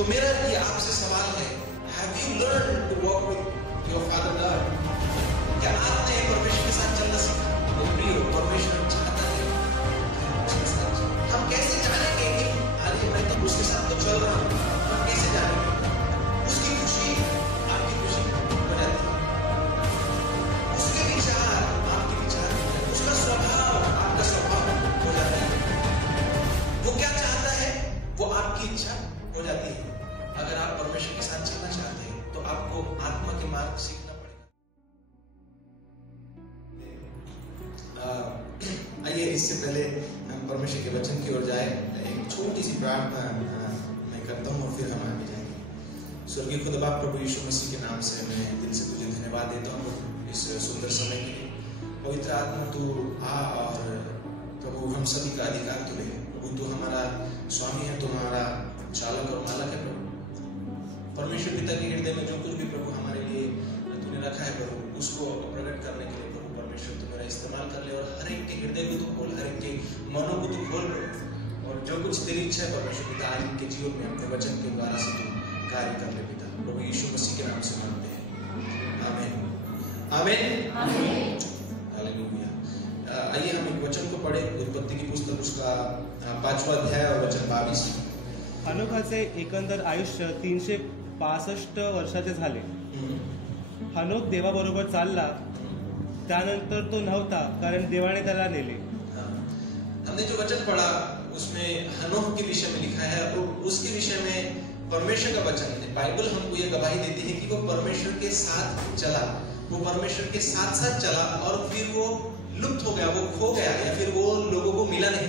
तो मेरा ये आपसे सवाल है, have you learn to walk with your father god? क्या आपने परमेश्वर के साथ चलना सीखा? वो प्रिय परमेश्वर चाहता है हम कैसे जानेंगे कि अरे मैं तो उसके साथ तो चल रहा हूँ, हम कैसे जानेंगे? उसकी खुशी आपकी खुशी हो जाती है, उसके विचार आपके विचार, उसका स्वभाव आपका स्वभाव हो जाता है। वो क्या चाहता है वो आपकी इच्छा हो जाती है। अगर आप परमेश्वर के साथ चलना चाहते हैं तो आपको आत्मा के मार्ग सीखना पड़ेगा। आइए इससे पहले हम परमेश्वर के वचन की ओर जाए, एक छोटी सी प्रार्थना मैं करता हूँ और फिर हम आगे जाएंगे। स्वर्गीय खुदा प्रभु यीशु मसीह के नाम से मैं दिल से तुझे धन्यवाद देता हूँ इस सुंदर समय के लिए। पवित्र आत्मा तू आ और प्रभु हम सभी का अधिकार तू ले। प्रभु तू हमारा स्वामी है, तू हमारा चालक और मालक है। प्रभु परमेश्वर पिता के हृदय में जो कुछ भी प्रभु हमारे लिए तूने रखा है प्रभु, उसको प्रकट करने के लिए प्रभु परमेश्वर तू मेरा इस्तेमाल कर ले और हर एक के हृदय को तू खोल, हर एक के मनों को तू खोल प्रभु। और जो कुछ तेरी इच्छा है परमेश्वर पिता आज इनके जीवन में अपने वचन के द्वारा से तू कार्य कर ले पिता। प्रभु यीशु मसीह के नाम से मांगते हैं, आमीन आमीन आमीन हालेलुया। आइए हम एक वचन को पढ़े, उत्पत्ति की पुस्तक उसका 5वां अध्याय और वचन 22। हनोकाचे एकंदर आयुष्य 365 वर्षाचे झाले। हनोक देवाबरोबर चालला, त्यानंतर तो नव्हता, कारण देवाने त्याला नेले। हमने जो वचन पढ़ा उसमें हनोक के विषय में लिखा है और उसके विषय में परमेश्वर का वचन है। बाइबल हमको ये गवाही देती है कि वो परमेश्वर के साथ चला, वो परमेश्वर के साथ साथ चला और फिर वो लुप्त हो गया, वो खो गया या फिर वो लोगों को मिला नहीं,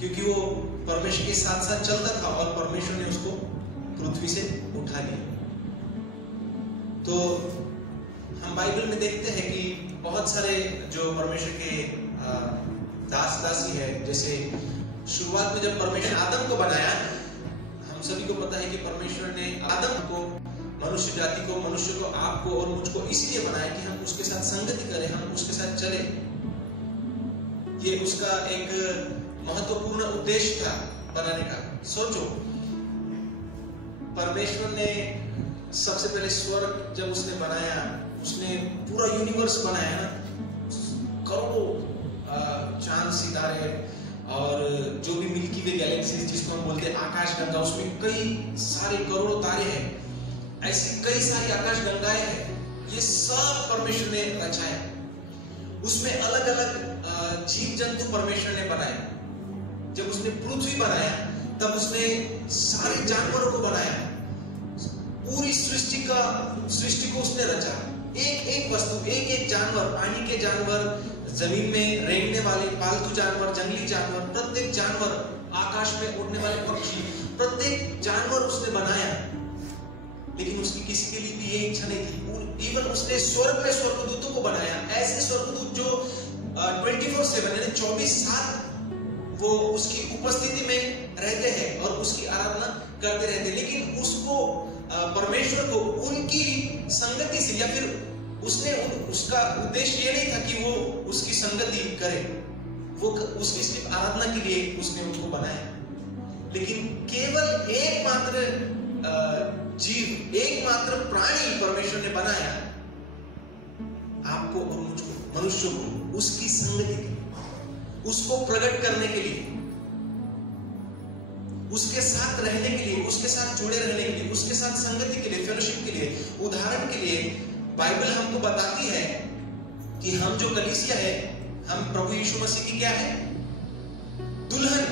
क्योंकि वो परमेश्वर के साथ साथ चलता था और परमेश्वर ने उसको पृथ्वी से उठा लिया। तो हम बाइबल में देखते हैं कि बहुत सारे जो परमेश्वर के दास दासी है, जैसे शुरुआत में जब परमेश्वर आदम को बनाया, हम सभी को पता है कि परमेश्वर ने आदम को, मनुष्य जाति को, मनुष्य को, आपको और मुझको इसलिए बनाया कि हम उसके साथ संगति करें, हम उसके साथ चले। ये उसका एक महत्वपूर्ण उद्देश्य था बनाने का। सोचो, परमेश्वर ने सबसे पहले स्वर्ग जब उसने बनाया, उसने पूरा यूनिवर्स बनाया ना, करोड़ों चांद सितारे और जो भी मिल्की वे गैलेक्सीज जिसको हम बोलते हैं आकाश गंगा, उसमें कई सारे करोड़ों तारे हैं, ऐसी कई सारी आकाश गंगाएं हैं। ये सब परमेश्वर ने रचाया। उसमें अलग अलग जीव जंतु परमेश्वर ने बनाया। जब उसने पृथ्वी बनाया तब उसने सारे जानवरों को बनाया, पूरी सृष्टि को उसने रचा। एक एक वस्तु, एक एक जानवर, पानी के जानवर, जमीन में रेंगने वाले पालतू जानवर, जंगली जानवर, प्रत्येक जानवर, आकाश में उड़ने वाले पक्षी, प्रत्येक जानवर उसने बनाया। लेकिन उसकी किसी के लिए भी ये इच्छा नहीं थी। इवन उसने स्वर्ग में स्वर्गदूतों को बनाया, ऐसे स्वर्गदूत जो 24/7 यानी 24/7 वो उसकी उपस्थिति में रहते हैं और उसकी आराधना करते रहते हैं। लेकिन उसको परमेश्वर को उनकी संगति से, या फिर उसने उसका उद्देश्य ये नहीं था कि वो उसकी संगति करे, वो उसकी सिर्फ आराधना के लिए उसने उनको बनाया। लेकिन केवल एकमात्र जीव, एकमात्र प्राणी परमेश्वर ने बनाया, आपको और मुझको, मनुष्य को, उसकी संगति के लिए, उसको प्रकट करने के लिए, उसके साथ रहने के लिए, उसके साथ जुड़े रहने के लिए, उसके साथ संगति के लिए, फेलोशिप के लिए। उदाहरण के लिए बाइबल हमको बताती है कि हम जो कलीसिया है, हम प्रभु यीशु मसीह की क्या है? दुल्हन।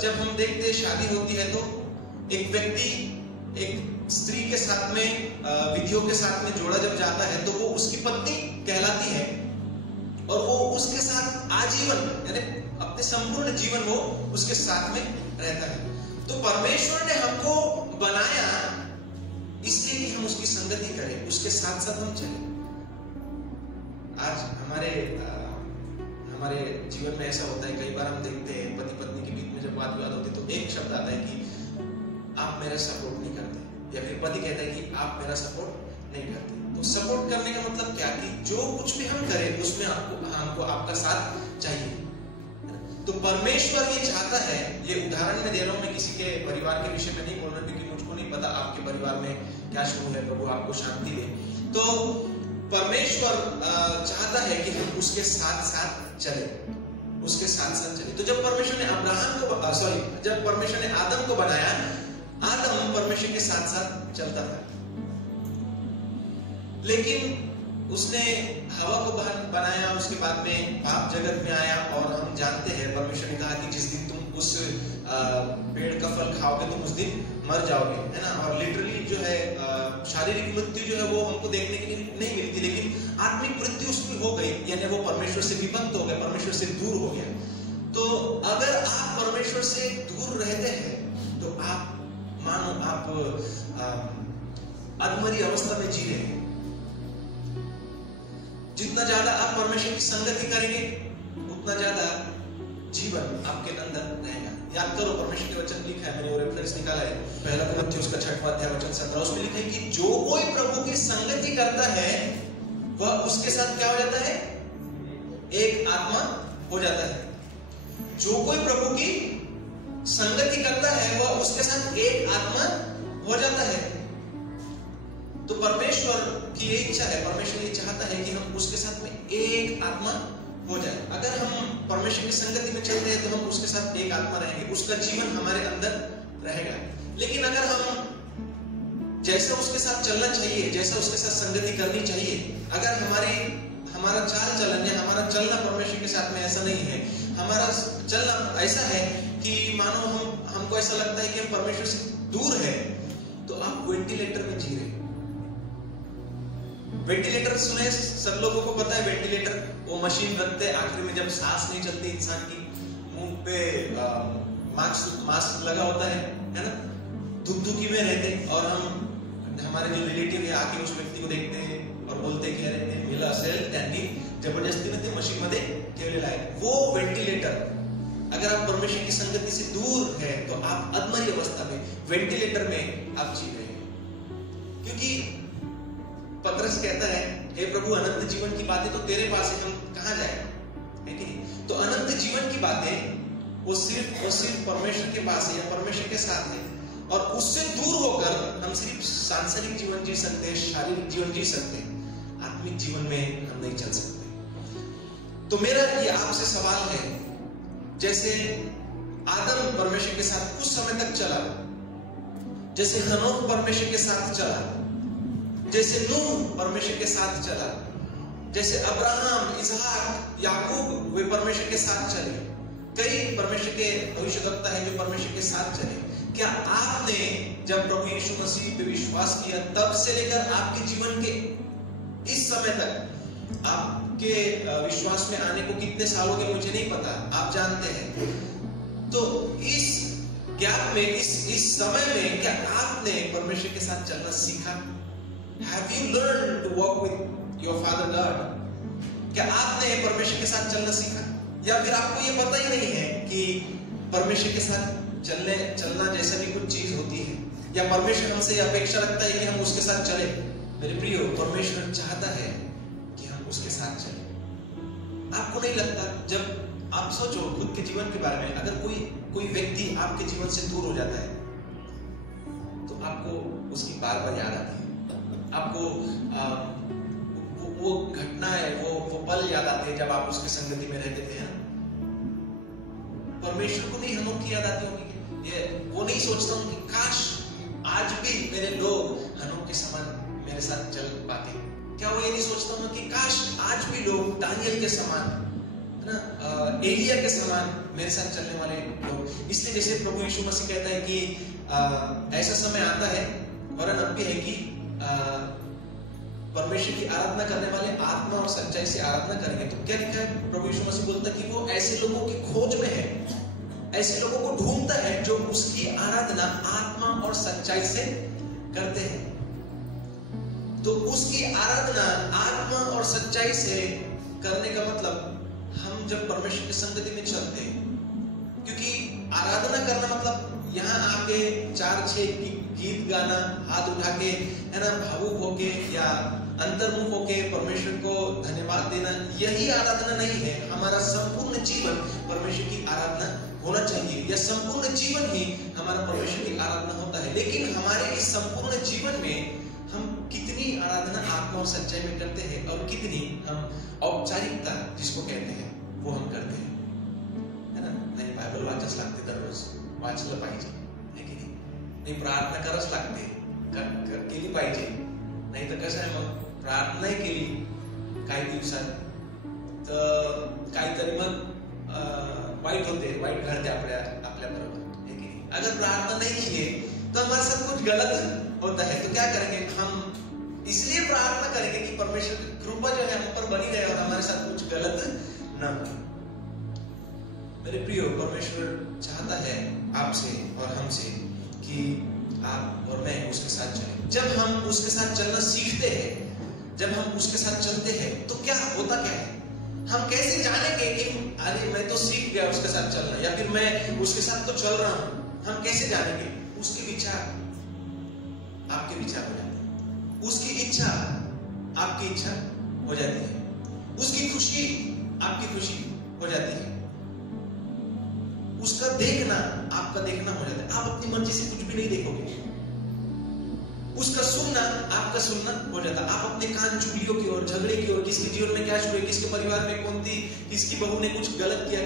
जब हम देखते हैं शादी होती है तो एक व्यक्ति एक स्त्री के साथ में, विधियों के साथ में जोड़ा जब जाता है तो वो उसकी पत्नी कहलाती है और वो उसके साथ आजीवन यानी अपने संपूर्ण जीवन वो उसके साथ में रहता है। तो परमेश्वर ने हमको बनाया इसलिए कि हम उसकी संगति करें, उसके साथ साथ हम चलें। आज हमारे जीवन में ऐसा होता है, कई बार हम देखते हैं पति पत्नी के बीच में जब वाद विवाद होती है तो एक शब्द आता है कि आप मेरा सपोर्ट नहीं करते, या फिर पति कहता है कि आप मेरा सपोर्ट नहीं करते। तो सपोर्ट करने का मतलब क्या कि जो कुछ भी हम करें उसमें हमको आपका साथ चाहिए। तो परमेश्वर ये चाहता है, ये उदाहरण में दे रहा हूं, मैं किसी के परिवार के विषय में नहीं बोल रहा क्योंकि मुझको नहीं पता आपके परिवार में क्या शुरू है, प्रभु आपको शांति दे। तो परमेश्वर चाहता है कि हम उसके साथ साथ चले, उसके साथ साथ चले। तो जब परमेश्वर ने जब परमेश्वर ने आदम को बनाया, आदम परमेश्वर के साथ साथ चलता था, लेकिन उसने हवा को बनाया, उसके बाद में पाप जगत में आया। और हम जानते हैं परमेश्वर ने कहा कि जिस दिन तुम उस पेड़ का फल खाओगे तुम उस दिन मर जाओगे, है ना। और लिटरली जो है शारीरिक मृत्यु जो है वो हमको देखने के लिए नहीं मिलती, लेकिन आत्मिक मृत्यु उसकी हो गई, यानी वो परमेश्वर से विभक्त हो गया, परमेश्वर से दूर हो गया। तो अगर आप परमेश्वर से दूर रहते हैं तो आप मानो आप अधमरी अवस्था में जी रहे हैं। जितना ज्यादा आप परमेश्वर की संगति करेंगे उतना ज्यादा जीवन आपके अंदर रहेगा। याद करो परमेश्वर के वचन लिखा है, मैंने वो रेफरेंस निकाला है, पहला कुरिन्थियों उसका 6वां अध्याय वचन 17, उसमें लिखा है कि जो कोई प्रभु की संगति करता है वह उसके साथ क्या हो जाता है, एक आत्मा हो जाता है। जो कोई प्रभु की संगति करता है वह उसके साथ एक आत्मा हो जाता है। तो परमेश्वर की ये इच्छा है, परमेश्वर ये चाहता है कि हम उसके साथ में एक आत्मा हो जाए। अगर हम परमेश्वर की संगति में चलते हैं तो हम उसके साथ एक आत्मा रहेंगे, उसका जीवन हमारे अंदर रहेगा। लेकिन अगर हम जैसा उसके साथ चलना चाहिए, जैसा उसके साथ संगति करनी चाहिए, अगर हमारा चाल चलन या हमारा चलना परमेश्वर के साथ में ऐसा नहीं है, हमारा चलना ऐसा है कि मानो हमको ऐसा लगता है कि हम परमेश्वर से दूर है, तो आप वेंटिलेटर में जी रहे। वेंटिलेटर सुने, सब लोगों को पता है वेंटिलेटर, वो मशीन रखते हैं आखिर में जब सांस नहीं चलती इंसान की, मुंह पे मास्क लगा होता है ना, दुखी में रहते, और हमारे जो रिलेटिव है आके उस व्यक्ती को देखते हैं और बोलते कि अरे मेला असेल त्यांनी जबरदस्ती में ते मशीन मध्ये ठेवलेला आहे, वो वेंटिलेटर। अगर आप परमेश्वर की संगति से दूर है तो आप अधमरी अवस्था में वेंटिलेटर में आप जी रहे हैं। क्योंकि पतरस कहता है, हे प्रभु अनंत जीवन की बातें तो तेरे पास है, हम कहां जाए, है कि नहीं। तो अनंत जीवन की बातें वो सिर्फ परमेश्वर के पास है या परमेश्वर के साथ है, और उससे दूर होकर हम सिर्फ सांसारिक जीवन जी सकते हैं, शारीरिक जीवन जी सकते हैं, आत्मिक जीवन में हम नहीं चल सकते। तो मेरा ये आपसे सवाल है, जैसे आदम परमेश्वर के साथ कुछ समय तक चला, जैसे हनोक परमेश्वर के साथ चला, जैसे नूह परमेश्वर के साथ चला, जैसे अब्राहम, इसहाक, याकूब वे परमेश्वर के साथ चले, कई परमेश्वर के भविष्यवक्ता है जो परमेश्वर के साथ चले। क्या आपने जब प्रभु यीशु मसीह पे विश्वास किया तब से लेकर आपके जीवन के इस समय तक, आपके विश्वास में आने को कितने साल हो गए मुझे नहीं पता, आप जानते हैं। तो इस गैप में, इस समय में क्या आपने परमेश्वर के साथ चलना सीखा? Have you learned to walk with your Father God? क्या आपने परमेश्वर के साथ चलना सीखा, या फिर आपको ये पता ही नहीं है कि परमेश्वर के साथ चलना जैसा भी कुछ चीज होती है, या परमेश्वर हमसे अपेक्षा रखता है कि हम उसके साथ चले? मेरे प्रियो, परमेश्वर चाहता है कि हम उसके साथ चले। आपको नहीं लगता, जब आप सोचो खुद के जीवन के बारे में, अगर कोई व्यक्ति आपके जीवन से दूर हो जाता है तो आपको उसकी बार बार याद आती है, आपको वो घटना है, वो पल याद आते हैं जब आप उसकी संगति में रहते थे। परमेश्वर को नहीं हनोक की याद आती होगी, ये वो नहीं सोचता हूँ कि काश आज भी मेरे लोग हनोक के समान मेरे साथ चल पाते। क्या वो ये नहीं सोचता हूँ कि काश आज भी लोग दानियल के समान, है ना, एलिया के समान मेरे साथ चलने वाले लोग। इसलिए जैसे प्रभु यीशु मसीह कहता है कि ऐसा समय आता है, वरन अब भी है कि परमेश्वर की आराधना करने वाले आत्मा और सच्चाई से आराधना करेंगे। तो क्या लिखा है, प्रभु यीशु मसीह बोलता है कि वो ऐसे लोगों की खोज में है, ऐसे लोगों को ढूंढता है जो उसकी आराधना आत्मा और सच्चाई से करते हैं। तो उसकी आराधना आत्मा और सच्चाई से करने का मतलब हम जब परमेश्वर की संगति में चलते हैं, क्योंकि आराधना करना मतलब यहाँ आके 4-6 गीत गाना, हाथ उठा के, है ना, भावुक होके या अंतर्मुख होके परमेश्वर को धन्यवाद देना, यही आराधना नहीं है। हमारा संपूर्ण जीवन परमेश्वर की आराधना या संपूर्ण जीवन ही हमारा परमेश्वर की आराधना होता है। लेकिन हमारे इस संपूर्ण जीवन में हम कितनी आराधना आत्मा और सच्चाई में करते हैं और कितनी हम औपचारिकता जिसको कहते हैं वो हम करते हैं, है ना? नहीं बाइबल वाचच लागते, दररोज वाचलं पाहिजे, है की नाही? प्रार्थना करच लागते, केली पाहिजे, नाही तर कसं आहे मग प्रार्थना केली काही दिवसात तर काहीतरी मग वाईट होते, वाईट घडते आपल्या बरोबर, है की नहीं? अगर प्रार्थना नहीं किए तो हमारे साथ कुछ गलत होता है, तो क्या करेंगे? हम इसलिए प्रार्थना करेंगे कि परमेश्वर की कृपा जो है हम पर बनी रहे और हमारे साथ कुछ गलत न हो। मेरे प्रियो, परमेश्वर चाहता है आपसे और हमसे कि आप और मैं उसके साथ चलें। जब हम उसके साथ चलना सीखते हैं, जब हम उसके साथ चलते हैं तो क्या होता क्या है? हम कैसे जानेंगे कि अरे मैं तो सीख गया उसके साथ चलना, या फिर मैं उसके साथ तो चल रहा हूं? हम कैसे जानेंगे? उसके विचार आपके विचार हो जाते हैं, उसकी इच्छा आपकी इच्छा हो जाती है, उसकी खुशी आपकी खुशी हो जाती है, उसका देखना आपका देखना हो जाता है। आप अपनी मर्जी से कुछ भी नहीं देखोगे, उसका सुनना आपका सुनना हो जाता है। आप अपने कान चुगलियों की ओर, झगड़े की ओर, किसके जीवन में क्या शुरू है, किसके परिवार में किसकी बहू ने कुछ गलत किया,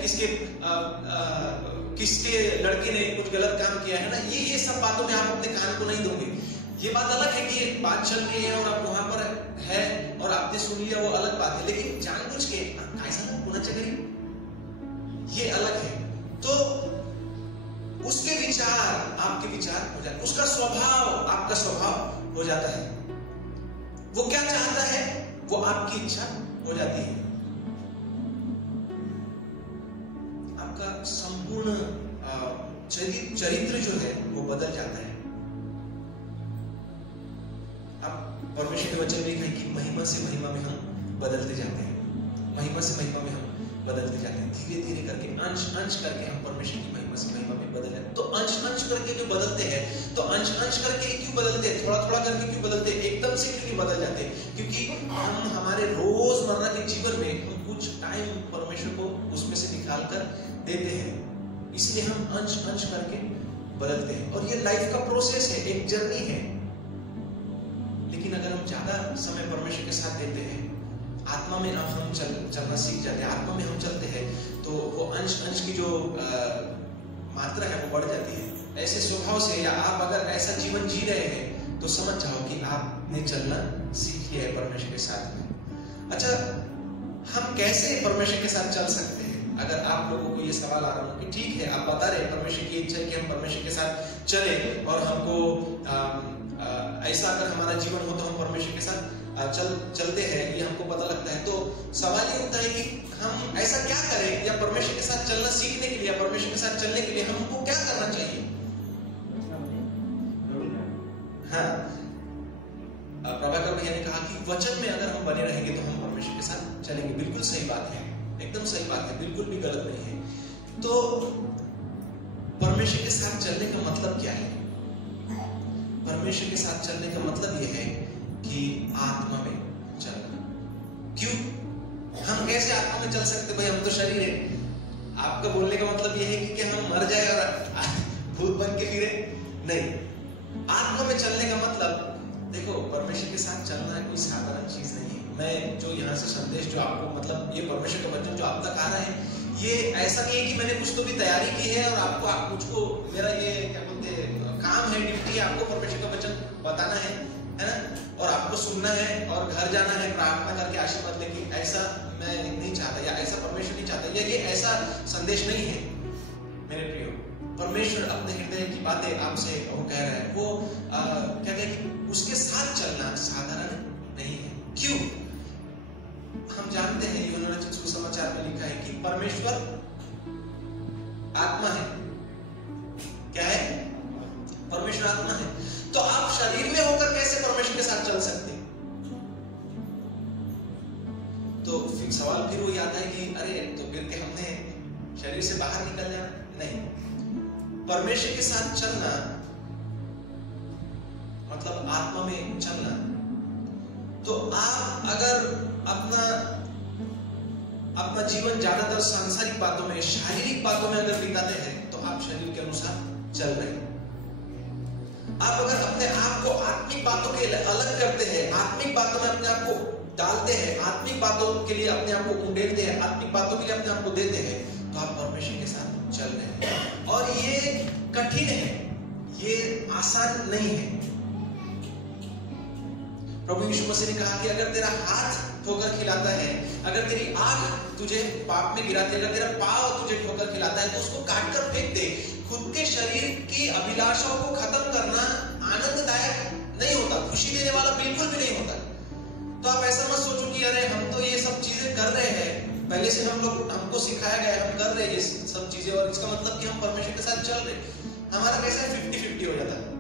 किसके लड़के ने कुछ गलत काम किया है ना, ये सब बातों में आप अपने कान को नहीं दोगे। ये बात अलग है कि ये बात चल रही है और आप वहां पर है और आपने सुन लिया, वो अलग बात है। लेकिन जानबूझ के ऐसा ना होना चाहिए, ये अलग है। तो उसके विचार आपके विचार हो जाते, उसका स्वभाव आपका स्वभाव हो जाता है, वो क्या चाहता है वो आपकी इच्छा हो जाती है। आपका संपूर्ण चरित्र जो है वो बदल जाता है। अब परमेश्वर के वचन में लिखा है कि महिमा से महिमा में हम बदलते जाते हैं, महिमा से महिमा में हम बदलते जाते हैं। धीरे धीरे करके अंश अंश करके हम परमेश्वर की महिमा से महिमा में बदल जाते हैं। तो अंश अंश करके जो बदलते हैं, तो अंश अंश करके क्यों बदलते हैं? थोड़ा थोड़ा करके क्यों बदलते हैं? एकदम से क्यों नहीं बदल जाते? क्योंकि हम हमारे रोजमर्रा के जीवन में हम कुछ टाइम परमेश्वर को उसमें से निकाल कर देते हैं, इसलिए हम अंश अंश करके बदलते हैं। और ये लाइफ का प्रोसेस है, एक जर्नी है। लेकिन अगर हम ज्यादा समय परमेश्वर के साथ देते हैं, आत्मा में हम चलना सीख जाते हैं, आत्मा में हम चलते हैं, तो वो अंश अंश की जो मात्रा है वो बढ़ जाती है। ऐसे स्वभाव से, या आप अगर ऐसा जीवन जी रहे हैं तो समझ जाओ कि आपने चलना सीख लिया है परमेश्वर के साथ में। अच्छा, हम कैसे परमेश्वर के साथ चल सकते हैं? अगर आप लोगों को ये सवाल आ रहा हो कि ठीक है, आप बता रहे परमेश्वर की इच्छा है कि हम परमेश्वर के साथ चले और हमको ऐसा अगर हमारा जीवन हो तो हम परमेश्वर के साथ चलते हैं, ये हमको पता लगता है। तो सवाल ये होता है कि हम ऐसा क्या करें, या परमेश्वर के साथ चलना सीखने के लिए, या परमेश्वर के साथ चलने के लिए हमको क्या करना चाहिए? हाँ, प्रभाकर भैया ने कहा कि वचन में अगर हम बने रहेंगे तो हम परमेश्वर के साथ चलेंगे। बिल्कुल सही बात है, एकदम सही बात है, बिल्कुल भी गलत नहीं है। तो परमेश्वर के साथ चलने का मतलब क्या है? परमेश्वर के साथ चलने का मतलब यह है कि आत्मा में चलना। क्यों? हम कैसे आत्मा में चल सकते? भाई हम तो शरीर है। आपका बोलने का मतलब यह है कि क्या हम मर जाए और भूत बन के फिरे? नहीं। आत्मा में चलने का मतलब, देखो, परमेश्वर के साथ चलना कोई साधारण चीज नहीं है। मैं जो यहाँ से संदेश जो आपको, मतलब ये परमेश्वर का वचन जो आप तक आ रहा है, ये ऐसा नहीं है कि मैंने कुछ तो भी तैयारी की है और आप मुझको मेरा ये क्या बोलते हैं काम है, ड्यूटी है, आपको परमेश्वर का वचन बताना है ना, और आपको सुनना है और घर जाना है प्रार्थना करके आशीर्वाद लेके। ऐसा मैं नहीं चाहता, या ऐसा परमेश्वर नहीं चाहता, या ये ऐसा संदेश नहीं है। मेरे प्रियो, परमेश्वर अपने हृदय की बातें आपसे वो कह रहा है, वो कहते हैं कि उसके साथ चलना साधारण नहीं है। क्यों? हम जानते हैं, यूहन्ना रचित सुसमाचार में लिखा है कि परमेश्वर आत्मा है। क्या है? परमेश्वर आत्मा है। तो आप शरीर में होकर कैसे परमेश्वर के साथ चल सकते? तो फिर सवाल फिर वो आता है कि अरे तो फिर के हमने शरीर से बाहर निकल जाना? नहीं। परमेश्वर के साथ चलना मतलब आत्मा में चलना। तो आप अगर अपना जीवन ज्यादातर सांसारिक बातों में, शारीरिक बातों में अगर बिताते हैं, तो आप शरीर के अनुसार चल रहे हैं। आप अगर अपने आप को आत्मिक बातों के अलग करते हैं, आत्मिक बातों में अपने आप को डालते हैं, आत्मिक बातों के लिए अपने आप को उंडेलते हैं, आत्मिक बातों के लिए अपने आप को देते हैं, तो आप परमेश्वर के साथ चल रहे हैं। और ये कठिन है, ये आसान नहीं है। प्रभु यीशु मसीह ने कहा कि अगर तेरा हाथ ठोकर खिलाता है, अगर तेरी आंख तुझे पाप में गिराती है, अगर तेरा पाँव तुझे ठोकर खिलाता है, तो उसको काट कर फेंक दे। खुद के शरीर की अभिलाषाओं को खत्म करना आनंददायक नहीं होता, खुशी देने वाला बिल्कुल भी नहीं होता। तो आप ऐसा मत सोचो कि अरे हम तो ये सब चीजें कर रहे हैं, पहले से हमको सिखाया गया है, हम कर रहे हैं ये सब चीजें, और इसका मतलब कि हम परमेश्वर के साथ चल रहे। हमारा कैसा 50-50 हो जाता है।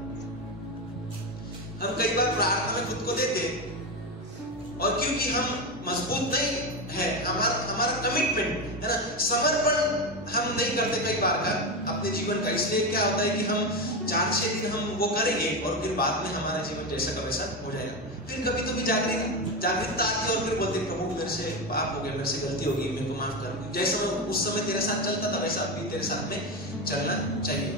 हम कई बार प्रार्थना में खुद को देते, और क्योंकि हम मजबूत नहीं है, हमारा कमिटमेंट है ना, समर्पण हम नहीं करते कई बार का अपने जीवन का। इसलिए क्या होता है कि हम 4-6 दिन हम वो करेंगे और फिर बाद में हमारा जीवन जैसा का वैसा हो जाएगा। फिर कभी तो भी जागरूकता आती है और फिर बोलते प्रभु मेरे से पाप हो गया, मेरे से गलती होगी, मेरे को माफ कर। जैसा मैं उस समय तेरे साथ चलता था वैसा अभी तेरे साथ में चलना चाहिए।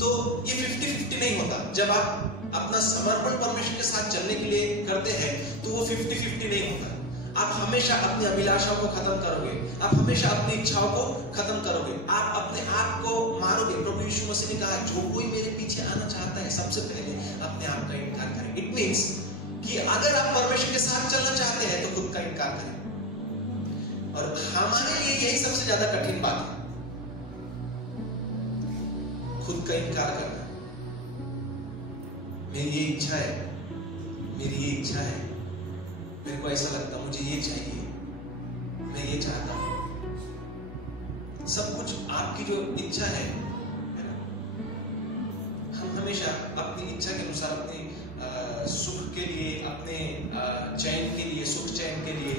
तो ये 50-50 नहीं होता। जब आप अपना समर्पण परमेश्वर के साथ चलने के लिए करते हैं तो वो 50-50 नहीं होता। आप हमेशा अपनी अभिलाषाओं को खत्म करोगे, आप हमेशा अपनी इच्छाओं को खत्म करोगे, आप अपने आप को मारोगे। प्रभु यीशु मसीह ने कहा जो कोई मेरे पीछे आना चाहता है सबसे पहले अपने आप का इनकार करे। इट मींस कि अगर आप परमेश्वर के साथ चलना चाहते हैं तो खुद का इनकार करें। और हमारे लिए यही सबसे ज्यादा कठिन बात है, खुद का इनकार करना। मेरी ये इच्छा है, मेरी ये इच्छा है, मेरे को ऐसा लगता, मुझे ये चाहिए, मैं ये चाहता हूं। सब कुछ आपकी जो इच्छा है ना, हम हमेशा अपनी इच्छा के अनुसार अपने सुख के लिए, अपने चैन के लिए, सुख चैन के लिए,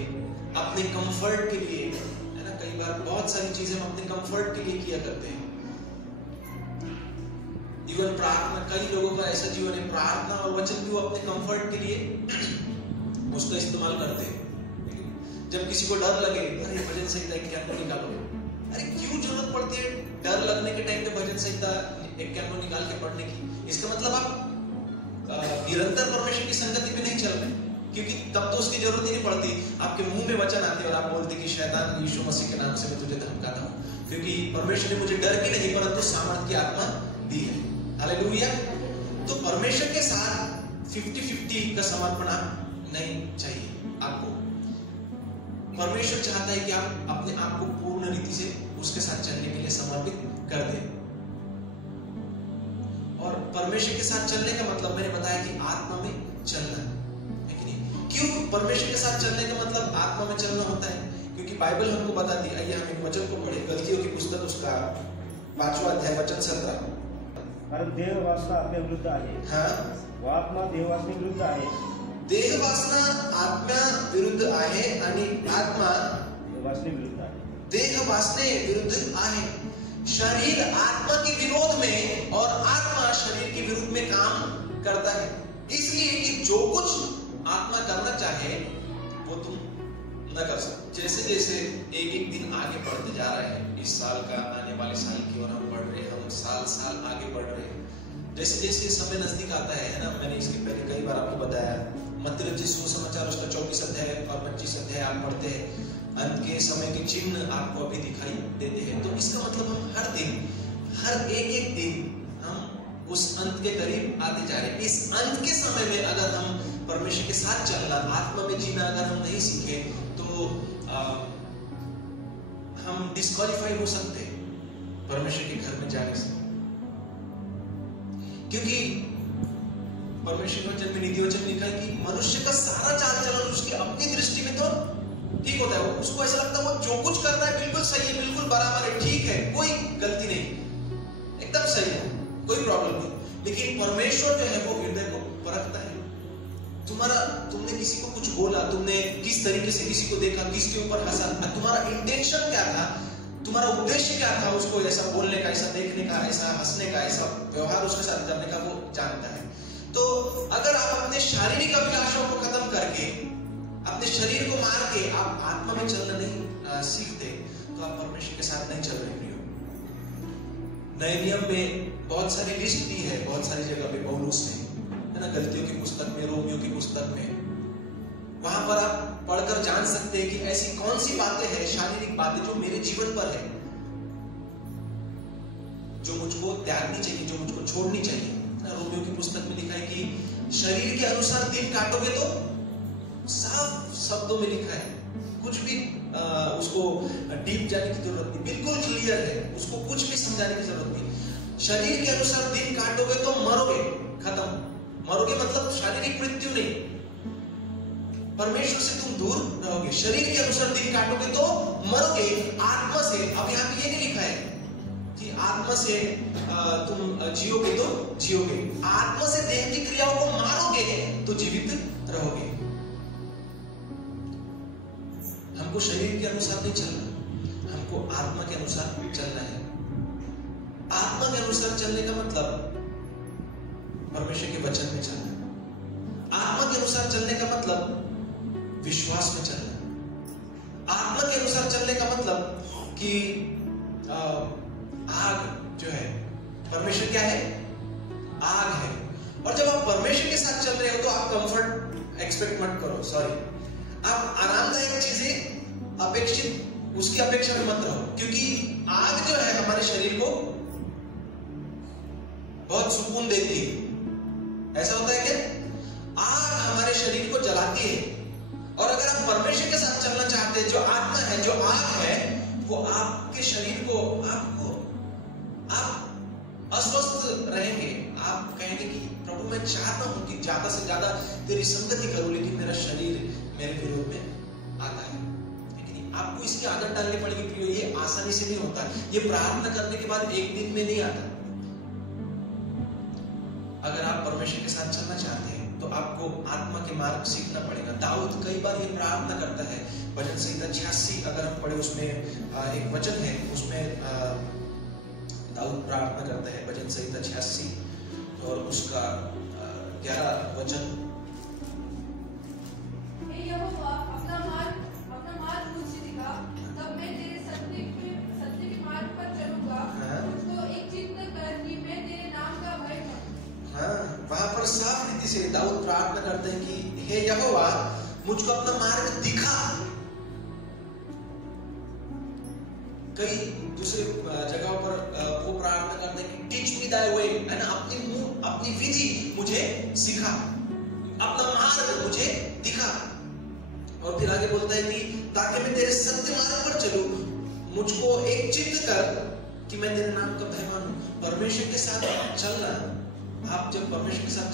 अपने कंफर्ट के लिए, है ना, कई बार बहुत सारी चीजें हम अपने कंफर्ट के लिए किया करते हैं। इवन प्रार्थना, कई लोगों का ऐसा जीवन है, प्रार्थना और वचन भी वो अपने कंफर्ट के लिए उसको इस्तेमाल करते हैं। जब किसी को डर लगे, अरे भजन संहिता एक कैंपो निकालो, अरे क्यों जरूरत पड़ती है डर लगने के टाइम पे भजन संहिता एक कैंपो निकाल के पढ़ने की? इसका मतलब आप निरंतर परमेश्वर की संगति पे नहीं चल रहे, क्योंकि तब तो उसकी जरूरत ही नहीं पड़ती। आपके मुंह में वचन आते और आप बोलते कि शैतान यीशु मसीह के नाम से मैं तुझे धमकाता हूँ, क्योंकि परमेश्वर ने मुझे डर की नहीं परंतु सामर्थ की आत्मा दी है। हालेलुया। तो परमेश्वर के साथ 50-50 का समर्पण नहीं चाहिए आपको। परमेश्वर चाहता है कि आप अपने आप को पूर्ण रीति से उसके साथ चलने के लिए समर्पित कर दें। और परमेश्वर के साथ चलने का मतलब मैंने बताया कि आत्मा में चलना है कि नहीं। क्यों परमेश्वर के साथ चलने का मतलब आत्मा में चलना होता है? क्योंकि बाइबल हमको बताती है। आइए हम एक वचन को पढ़े, गलतियों की पुस्तक उसका 5वां अध्याय वचन 17। कारण देह वासना आत्म्या विरुद्ध आहे, व आत्मा देह वासने विरुद्ध आहे। देह वासना आत्म्या विरुद्ध आहे आणि आत्मा वासने विरुद्ध आहे। देह वासने विरुद्ध आहे। शरीर आत्मा के विरोध में और आत्मा शरीर के विरुद्ध में काम करता है। इसलिए कि जो कुछ आत्मा करना चाहे वो तुम न कर सकते। जैसे जैसे एक दिन आगे बढ़ते जा रहे हैं, इस साल का आने वाले साल की ओर हम बढ़ रहे हैं, हम साल आगे बढ़ रहे हैं। जैसे जैसे समय नजदीक आता है ना, मैंने इसके पहले कई बार आपको बताया, मत्ती रचित सुसमाचार उसका 24 अध्याय और 25 अध्याय आप पढ़ते हैं, अंत के समय के चिन्ह आपको अभी दिखाई देते हैं। तो इसका मतलब हम हर दिन, हर एक दिन हम उस अंत के करीब आते जा रहे हैं। इस अंत के समय में अगर हम परमेश्वर के साथ चलना, आत्मा में जीना अगर हम नहीं सीखे तो हम डिस्क्वालीफाई हो सकते हैं परमेश्वर के घर में जाने से। क्योंकि परमेश्वर के वचन में, नीति वचन लिखा है कि मनुष्य का सारा चाल चलन उसकी अपनी दृष्टि में तो ठीक होता है। उसको ऐसा लगता है वो जो कुछ कर रहा है बिल्कुल सही है, बिल्कुल बराबर है, ठीक है, कोई गलती नहीं, एकदम सही है, कोई प्रॉब्लम नहीं। लेकिन परमेश्वर जो है वो हृदय को परखता है। तुमने किसी को कुछ बोला, तुमने किस तरीके से किसी को देखा, किसके ऊपर हंसा, तुम्हारा इंटेंशन क्या था, तुम्हारा उद्देश्य क्या था उसको ऐसा बोलने का, ऐसा देखने का, ऐसा हंसने का, ऐसा व्यवहार उसके साथ करने का, वो जानता है। तो अगर आप अपने शारीरिक अभिलाषाओं को खत्म करके, अपने शरीर को मार के आप आत्मा में चलना नहीं सीखते तो आप परमेश्वर के साथ नहीं चल रहे। नए नियम में बहुत सारी लिस्ट दी है, बहुत सारी जगह पे पौलुस ने, है ना, गलतियों की पुस्तक में, रोमियो की पुस्तक में। वहां पर आप पढ़कर जान सकते हैं कि ऐसी कौन सी बातें हैं, शारीरिक बातें जो मेरे जीवन पर है, जो मुझको त्यागनी चाहिए, जो मुझको छोड़नी चाहिए। रोमियो की पुस्तक में लिखा है कि शरीर के अनुसार दिन काटोगे तो, साफ शब्दों में लिखा है, कुछ भी उसको डीप जाने की जरूरत नहीं, बिल्कुल क्लियर है, उसको कुछ भी समझाने की जरूरत नहीं। शरीर के अनुसार दिन काटोगे तो मरोगे, खत्म। मरोगे मतलब शारीरिक मृत्यु नहीं, परमेश्वर से तुम दूर रहोगे। शरीर के अनुसार दिन काटोगे तो मरोगे, आत्मा से, अब यहाँ पे ये नहीं लिखा है कि आत्मा से तुम जियोगे तो जियोगे, आत्मा से देह की क्रियाओं को मारोगे तो जीवित रहोगे। हमको शरीर के अनुसार नहीं चलना, हमको आत्मा के अनुसार चलना है। आत्मा के अनुसार चलने का मतलब परमेश्वर के वचन में चलना, आत्मा के अनुसार चलने का मतलब विश्वास में चलना, आत्मा के अनुसार चलने का मतलब कि आग जो है, परमेश्वर क्या है, आग है। और जब आप परमेश्वर के साथ चल रहे हो तो आप कंफर्ट एक्सपेक्ट मत करो, सॉरी, आप आरामदायक चीजें अपेक्षित, उसकी अपेक्षा में मत रहो, क्योंकि आग जो है हमारे शरीर को बहुत सुकून देती है। ऐसा होता है क्या? आग हमारे शरीर को जलाती है। और अगर आप परमेश्वर के साथ चलना चाहते हैं, जो आत्मा है, जो आग है, वो आपके शरीर को, आप अस्वस्थ रहेंगे। आप कहेंगे कि प्रभु मैं चाहता हूं कि ज्यादा से ज्यादा तेरी संगति करूं, लेकिन मेरा शरीर मेरे विरोध में आता है। लेकिन आपको इसकी आदत डालनी पड़ेगी प्रियो, ये आसानी से नहीं होता, ये प्रार्थना करने के बाद एक दिन में नहीं आता। अगर आप परमेश्वर के साथ चलना चाहते हैं तो आपको आत्मा के मार्ग सीखना पड़ेगा। दाऊद कई बार ये प्रार्थना करता है, भजन संहिता 86 अगर हम पढ़े, उसमें एक वचन है, उसमें दाऊद प्रार्थना करता है, भजन संहिता 86 और उसका 11 वचन। अपना मार्ग मुझे दिखा, तब मैं तेरे सत्य के मार्ग पर चलूंगा। मुझको एक चित्त कर कि मैं तेरे नाम का भय करूं। हाँ, वहां पर साफ रीति से दाऊद प्रार्थना करते हैं कि हे यहोवा मुझको अपना मार्ग दिखा। कई दूसरे जगहों पर वो प्रार्थना करते हैं कि टीच मी दाय वे, है ना, अपनी विधि मुझे सिखा, अपना मार्ग मुझे दिखा। और फिर आगे बोलता है कि ताकि मैं तेरे सत्य मार्ग पर चलूं, मुझको एक चित्त कर कि मैं तेरे नाम का भय मानूं। परमेश्वर के साथ चलना, आप जब परमेश्वर के साथ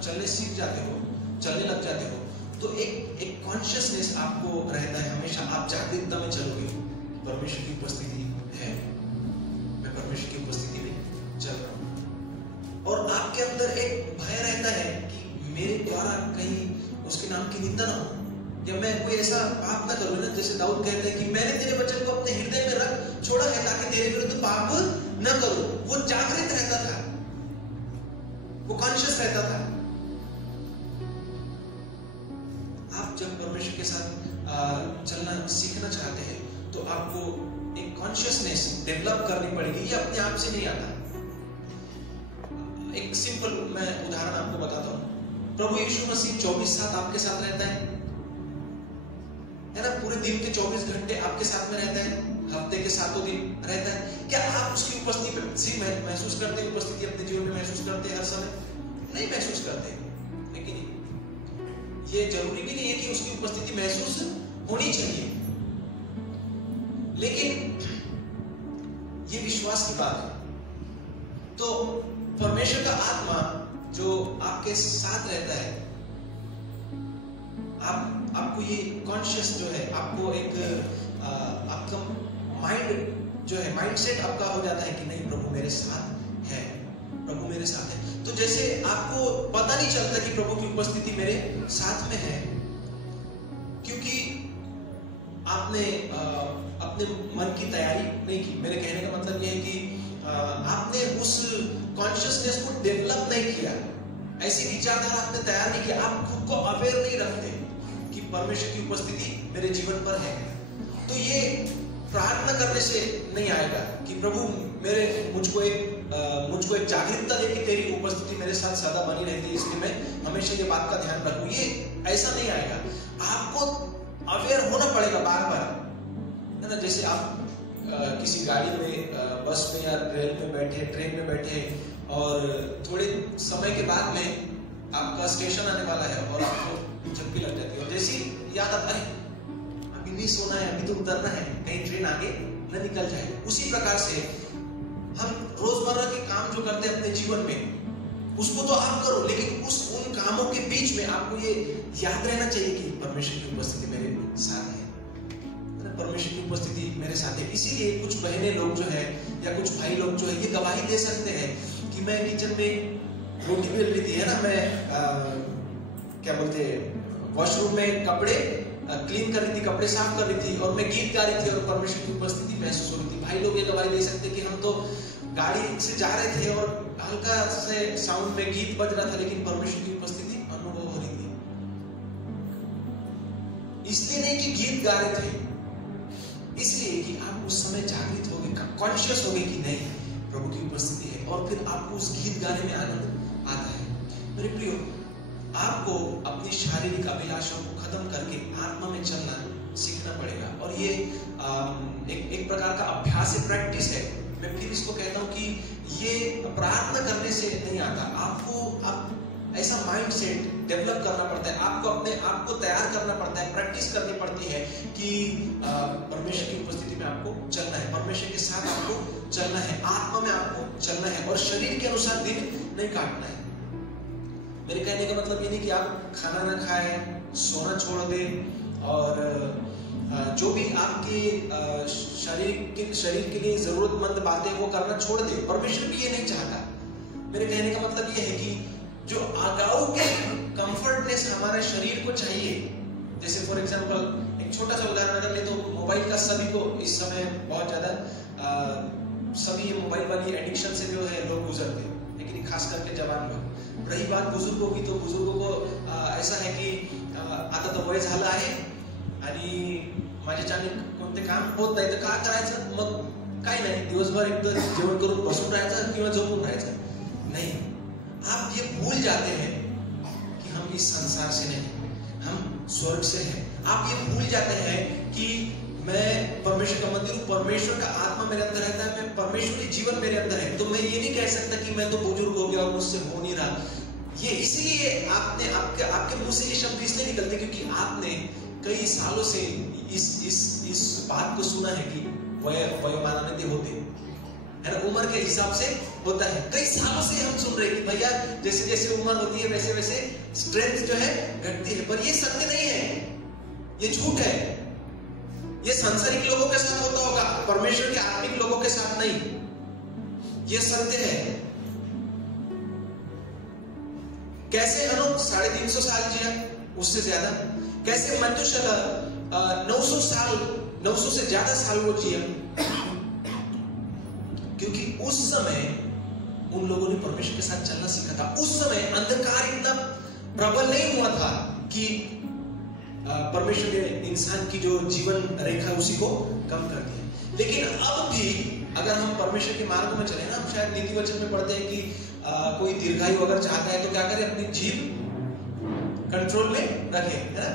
चलने सीख जाते हो, चलने लग जाते हो, तो एक कॉन्शियसनेस आपको रहता है हमेशा, आप जागरूकता में चलोगे, परमेश्वर की उपस्थिति है, मैं परमेश्वर की उपस्थिति में चल रहा हूं। और आपके अंदर एक भय रहता है कि मेरे द्वारा कहीं उसके नाम की निंदा ना हो, या मैं कोई ऐसा पाप ना करूं ना, जैसे दाऊद कहते हैं कि मैंने तेरे वचन को अपने हृदय में रख छोड़ा है ताकि तेरे विरुद्ध पाप न करूं। वो जागृत रहता था, वो कॉन्शियस रहता था। आप जब परमेश्वर के साथ चलना सीखना चाहते हैं तो आपको एक कॉन्शियसनेस डेवलप करनी पड़ेगी, ये अपने आप से नहीं आता। एक सिंपल मैं उदाहरण आपको बताता हूं। प्रभु यीशु मसीह 24/7 आपके साथ रहता है ना, पूरे दिन के 24 घंटे आपके साथ में रहता है, हफ्ते के 7 दिन रहता है। क्या आप उसकी उपस्थिति महसूस करते हैं? उपस्थिति अपने जीवन में महसूस करते हैं? हर समय नहीं महसूस करते, लेकिन ये जरूरी भी नहीं है कि उसकी उपस्थिति महसूस होनी चाहिए, लेकिन ये विश्वास की बात है। तो परमेश्वर का आत्मा जो आपके साथ रहता है, आपको ये कॉन्शियस जो है, आपको एक आपका माइंड जो है, माइंडसेट आपका हो जाता है कि नहीं, प्रभु मेरे साथ है, प्रभु मेरे साथ है। तो जैसे आपको पता नहीं चलता कि प्रभु की उपस्थिति मेरे साथ में है, क्योंकि आपने अपने मन की तैयारी नहीं की। मेरे कहने का मतलब यह है कि आपने उस कॉन्शियसनेस को डेवलप नहीं किया, ऐसी विचारधारा आपने तैयार नहीं किया, आप खुद को अवेयर नहीं रखते कि परमेश्वर की उपस्थिति मेरे जीवन पर है। तो ये प्रार्थना करने से नहीं आएगा कि प्रभु मुझको एक जागरूकता दे कि तेरी उपस्थिति मेरे साथ सदा बनी रहती है, इसलिए मैं हमेशा ये बात का ध्यान रखूं। ये ऐसा नहीं आएगा। आपको अवेयर होना पड़ेगा बार बार, है ना। जैसे आप किसी गाड़ी में, बस में या रेल में बैठे, ट्रेन में बैठे और थोड़े समय के बाद में आपका स्टेशन आने वाला है और आपको झपकी लग जाती है और जैसी याद आता है अभी नहीं सोना है, अभी तो उतरना है, कहीं ट्रेन आगे न निकल जाए। उसी प्रकार से हम रोजमर्रा के काम जो करते हैं अपने जीवन में, उसको तो आप करो, लेकिन उन कामों के बीच में आपको ये याद रहना चाहिए कि परमेश्वर की उपस्थिति मेरे साथ है, परमेश्वर की उपस्थिति मेरे साथ है। इसीलिए कुछ बहनें लोग जो है या कुछ भाई लोग जो है ये गवाही दे सकते हैं कि मैं किचन में रोटी बेल रही थी, है ना, मैं क्या बोलते वॉशरूम में कपड़े क्लीन कर रही थी, कपड़े साफ कर रही थी और मैं गीत गा रही थी और परमेश्वर की उपस्थिति महसूस हो रही थी। भाई लोग ये गवाही दे सकते कि हम तो गाड़ी से जा रहे थे और हल्का से साउंड में गीत बज रहा था, लेकिन परमेश्वर की उपस्थिति अनुभव हो रही थी। इसलिए नहीं कि गीत गा रहे थे, इसलिए कि आप उस समय जागृत हो गए, कॉन्शियस हो गए कि नहीं प्रभु की उपस्थिति है, और फिर आपको उस गीत गाने में आनंद आता है। मेरे प्रियो, आपको अपनी शारीरिक अभिलाषाओं को खत्म करके आत्मा में चलना सीखना पड़ेगा, और ये एक प्रकार का अभ्यास है, प्रैक्टिस है। मैं फिर इसको कहता हूँ कि ये प्रार्थना करने से नहीं आता। आप ऐसा माइंड सेट डेवलप करना पड़ता है, आपको अपने आप को तैयार करना पड़ता है, प्रैक्टिस करनी पड़ती है कि परमेश्वर की उपस्थिति में आपको चलना है, परमेश्वर के साथ आपको चलना है, आत्मा में आपको चलना है और शरीर के अनुसार दिन नहीं काटना है। मेरे कहने का मतलब ये नहीं कि आप खाना ना खाएं, सोना छोड़ दें और जो भी आपके शरीर के लिए जरूरतमंद बातें वो करना छोड़ दें। परमेश्वर भी ये नहीं चाहता। मेरे कहने का मतलब ये है कि जो आगाऊ के कंफर्टनेस हमारे शरीर को चाहिए, जैसे फॉर एग्जांपल एक छोटा सा उदाहरण अगर ले तो मोबाइल का सभी को इस समय बहुत ज्यादा सभी ये मोबाइल वाली एडिक्शन से जो है लोग गुजरते हैं, लेकिन खास करके जवान लोग। रही बात बुजुर्गों की, तो बुजुर्गों को ऐसा है कि आता तो वय झालं आहे आणि माझ्याच्याने कोणते काम होत नाही तर काय करायचं, मग काय नाही, दिवसभर एकदा जेवण करून बसून राहायचं किंवा झोपून राहायचं। नहीं, आप ये भूल जाते हैं कि हम इस संसार से नहीं, हम स्वर्ग से हैं। आप ये भूल जाते हैं कि मैं परमेश्वर का मंदिर हूँ, परमेश्वर का आत्मा मेरे अंदर रहता है, मैं परमेश्वरी जीवन मेरे अंदर है, तो मैं ये नहीं कह सकता कि मैं तो बुजुर्ग हो गया और मुझसे हो नहीं रहा। ये इसलिए आपके मुंह से ये शब्द इसलिए निकलते क्योंकि आपने कई सालों से इस बात को सुना है कि वयोमानान्वित होते है ना, उम्र के हिसाब से होता है। कई सालों से हम सुन रहे हैं कि भैया जैसे जैसे उम्र होती है वैसे वैसे स्ट्रेंथ जो है घटती है, पर ये सत्य नहीं है, ये झूठ है। ये सांसारिक लोगों के साथ होता होगा, परमेश्वर के आत्मिक लोगों के साथ नहीं। ये सत्य है। कैसे हनोक 350 साल जिया, उससे ज्यादा। कैसे मथुशेलह 900 से ज्यादा साल वो जिया, क्योंकि उस समय उन लोगों ने परमेश्वर के साथ चलना सीखा था। उस समय अंधकार इतना प्रबल नहीं हुआ था कि परमेश्वर ने इंसान की जो जीवन रेखा उसी को कम कर दिया। लेकिन अब भी अगर हम परमेश्वर के मार्ग में चले ना, हम शायद नीति वचन में पढ़ते हैं कि कोई दीर्घायु अगर चाहता है तो क्या करे, अपनी जीभ कंट्रोल में रखे, है ना,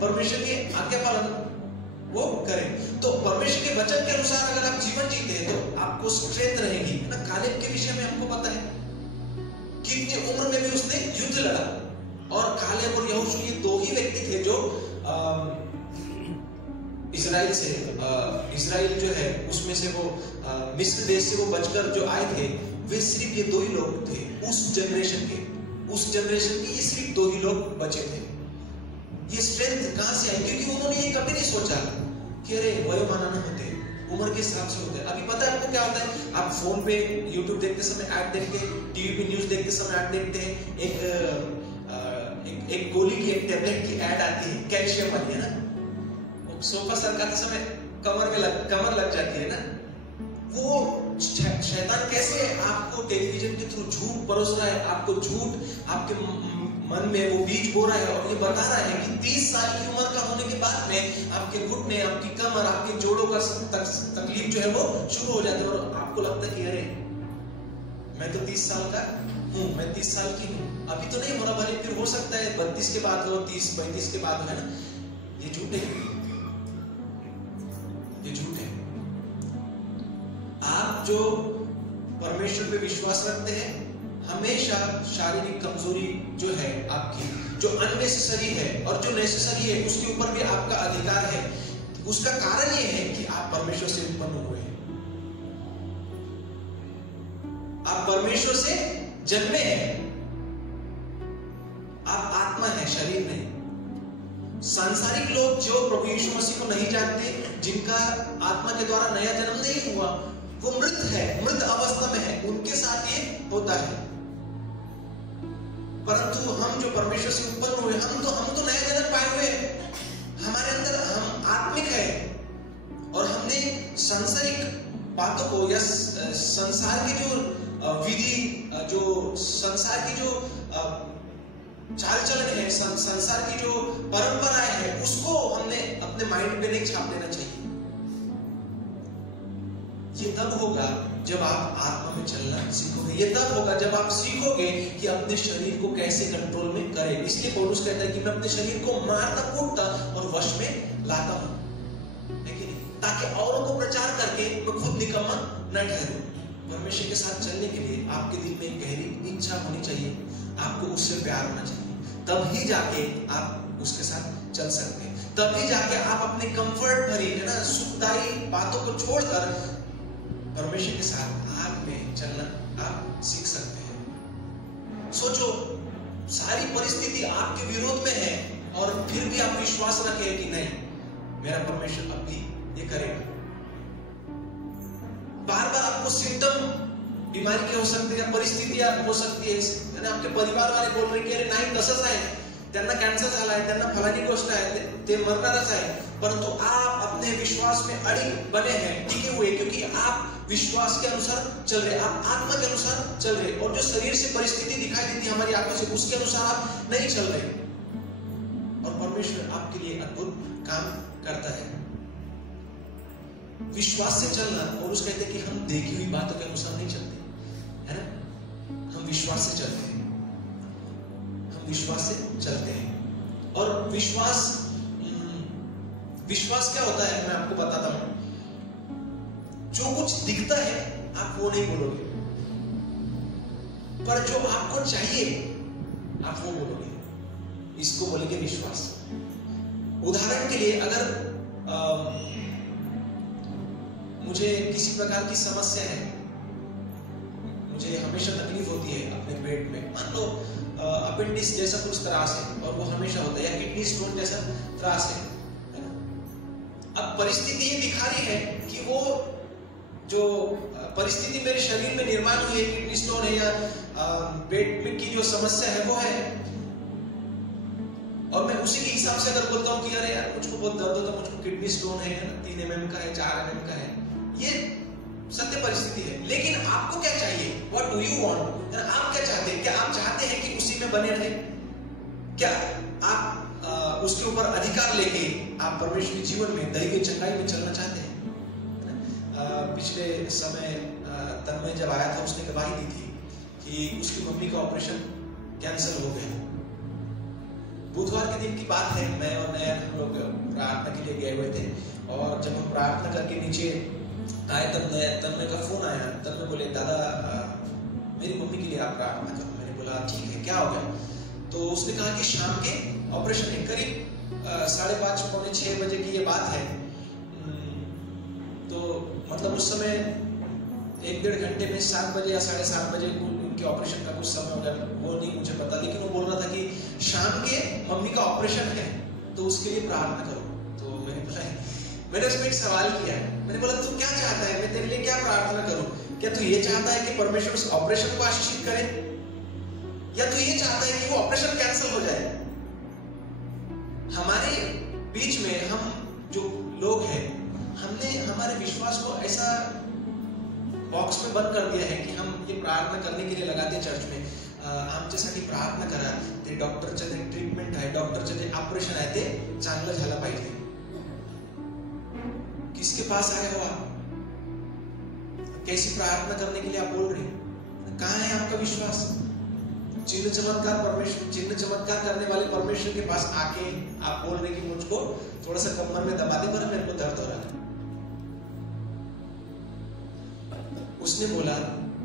परमेश्वर की आज्ञा पालन वो करें। तो परमेश्वर के वचन के अनुसार अगर आप जीवन जीते हैं तो आपको स्ट्रेंथ रहेगी, है ना। कालेब के विषय में हमको पता है कि इतनी उम्र में भी उसने युद्ध लड़ा, और कालेब और यहोशू ये दो ही व्यक्ति थे जो इजराइल जो है उसमें से वो मिस्र देश से वो बचकर जो आए थे, वे सिर्फ ये दो ही लोग थे उस जनरेशन के ये सिर्फ दो ही लोग बचे थे। ये स्ट्रेंथ कहां से आई? क्योंकि उन्होंने ये कभी नहीं सोचा कि अरे वयोमानाना होते, उम्र के हिसाब से होते। अभी पता है आपको क्या होता है, आप फोन पे यूट्यूब देखते समय ऐड देखते हैं, टीवी पे न्यूज देखते समय ऐड देखते हैं, एक गोली की, एक टेबलेट की ऐड आती है, कैल्शियम वाली, है ना। सोफा सरकाते समय कमर लग जाती है ना। वो शैतान कैसे आपको टेलीविजन के थ्रू झूठ परोस रहा है, आपको झूठ आपके मन में वो बीज बो रहा है और ये बता रहा है कि 30 साल की उम्र का होने के बाद में आपके घुटने, आपकी कमर, आपके जोड़ों का तकलीफ जो है वो शुरू हो जाती है और आपको लगता है कि अरे मैं तो 30 साल का हूँ, मैं 30 साल की हूँ, अभी तो नहीं हो रहा, भले फिर हो सकता है 32 के बाद हो, 30, 35 के बाद हो, है ना। ये झूठ है, ये झूठ है। आप जो परमेश्वर पे विश्वास रखते हैं, हमेशा शारीरिक कमजोरी जो है आपकी, जो अननेसेसरी है और जो नेसेसरी है, उसके ऊपर भी आपका अधिकार है। उसका कारण ये है कि आप परमेश्वर से उत्पन्न हुए हैं, आप परमेश्वर से जन्मे हैं, आप आत्मा है, शरीर नहीं। सांसारिक लोग जो प्रभु यीशु मसीह को नहीं जानते, जिनका आत्मा के द्वारा नया जन्म नहीं हुआ, वो मृत है, मृत अवस्था में है, उनके साथ ये होता है। परंतु हम जो परमेश्वर से उत्पन्न हुए, हम तो नया जन्म पाए हुए हैं, हमारे अंदर हम आत्मिक है और हमने सांसारिक बातों को या संसार की जो विधि, जो संसार की जो चाल चलन है, संसार की जो परंपराएं हैं, उसको हमने अपने माइंड पे नहीं छाप देना चाहिए। ये तब होगा जब आप आत्मा में चलना सीखोगे, ये तब होगा जब आप सीखोगे कि अपने शरीर को कैसे कंट्रोल में करें। इसलिए पौलुस कहता है कि मैं अपने शरीर को मारता कूटता और वश में लाता हूं, लेकिन ताकि औरों को प्रचार करके मैं खुद निकम्मा न ठहरूं। परमेश्वर के साथ चलने के लिए आपके दिल में एक गहरी इच्छा होनी चाहिए, आपको उससे प्यार होना चाहिए, तब ही जाके आप उसके साथ चल सकते हैं, तभी जाके आप अपने कंफर्ट भरी, है ना, सुखदायी बातों को छोड़कर परमेश्वर के साथ आग में चलना आप सीख सकते हैं। सोचो, सारी परिस्थिति आपके विरोध में है और फिर भी आप विश्वास रखें कि नहीं, मेरा परमेश्वर अब भी ये करेगा। बार बार आपको सिम्टम बीमारी के हो सकते हैं, परिस्थितियां हो सकती है ना, आपके परिवार वाले बोल रहे कि अरे नाही तसंच आहे, त्यांना कॅन्सर झाला आहे, त्यांना फलानी गोष्ट आहे, ते मरणारच आहे, परंतु आप अपने विश्वास में अड़िग बने हैं, टिके हुए, क्योंकि आप विश्वास के अनुसार चल रहे, आप आत्मा के अनुसार चल रहे, और जो शरीर से परिस्थिति दिखाई देती है हमारी आंखों से, उसके अनुसार आप नहीं चल रहे, और परमेश्वर आपके लिए अद्भुत काम करता है। विश्वास से चलना, और उस कहते हैं कि हम देखी हुई बातों के अनुसार नहीं चलते, है ना, हम विश्वास से चलते हैं, हम विश्वास से चलते हैं। और विश्वास क्या होता है मैं आपको बताता हूं। जो कुछ दिखता है आप वो नहीं बोलोगे, पर जो आपको चाहिए आप वो बोलोगे, इसको बोलेंगे विश्वास। उदाहरण के लिए, अगर मुझे किसी प्रकार की समस्या है, मुझे हमेशा तकलीफ होती है अपने पेट में, मान लो अपेंडिक्स जैसा कुछ त्रास है और वो हमेशा होता है, या किडनी स्टोन जैसा त्रास है ना। अब परिस्थिति ये दिखा रही है कि वो जो परिस्थिति मेरे शरीर में निर्माण हुई है, किडनी स्टोन है या पेट में की जो समस्या है वो है, और मैं उसी के हिसाब से अगर बोलता हूँ कि अरे यार मुझको बहुत दर्द होता है, मुझको किडनी स्टोन है ना, 3 mm का है, 4 mm का है, ये सत्य परिस्थिति है। लेकिन आपको क्या चाहिए? What do you want? आप क्या चाहते हैं? क्या आप चाहते हैं कि उसी में बने रहे? क्या आप उसके ऊपर अधिकार लेके आप परमेश्वरी जीवन में दैवीय चंगाई में चलना चाहते हैं? पिछले समय तन्मय जब आया था, उसने गवाही दी थी कि उसकी मम्मी का ऑपरेशन कैंसिल हो गया। बुधवार के दिन की बात है, मैं और नया हम लोग प्रार्थना के लिए गए हुए थे, और जब हम प्रार्थना करके नीचे आए तब तन्मय का फोन आया। तन्मय बोले, दादा मेरी मम्मी के लिए आप प्रार्थना करो। मैंने बोला ठीक है, क्या हो गया? तो उसने कहा कि शाम के ऑपरेशन है, करीब 5:30 पौने 6 बजे की ये बात है। तो मतलब उस समय 1-1.5 घंटे में 7 बजे या 7:30 बजे उनके ऑपरेशन का कुछ समय होगा, वो नहीं मुझे पता, लेकिन वो बोल रहा था कि शाम के मम्मी का ऑपरेशन है तो उसके लिए प्रार्थना करो। तो मैंने उसमें एक सवाल किया, मैंने बोला तू क्या चाहता है, मैं तेरे लिए क्या प्रार्थना करूं? क्या तू ये चाहता है कि परमेश्वर उस ऑपरेशन को आशीषित करे, या तू ये चाहता है कि वो ऑपरेशन कैंसिल हो जाए? हमारे बीच में हम जो लोग हैं, हमने हमारे विश्वास को ऐसा बॉक्स में बंद कर दिया है कि हम ये प्रार्थना करने के लिए लगाते हैं चर्च में, आमच्यासाठी प्रार्थना करा, ते डॉक्टरचं जे ट्रीटमेंट आहे, डॉक्टरचं जे ऑपरेशन आहे ते चांगलं झालं पाहिजे. किसके पास आए हो आप? कैसी प्रार्थना करने के लिए आप बोल रहे? कहाँ है आपका विश्वास? चिन्ह चमत्कार करने वाले परमेश्वर के पास आके आप बोल रहे कि मुझको थोड़ा सा कमर में दबा दे, पर मेरे को दर्द हो रहा है. उसने बोला,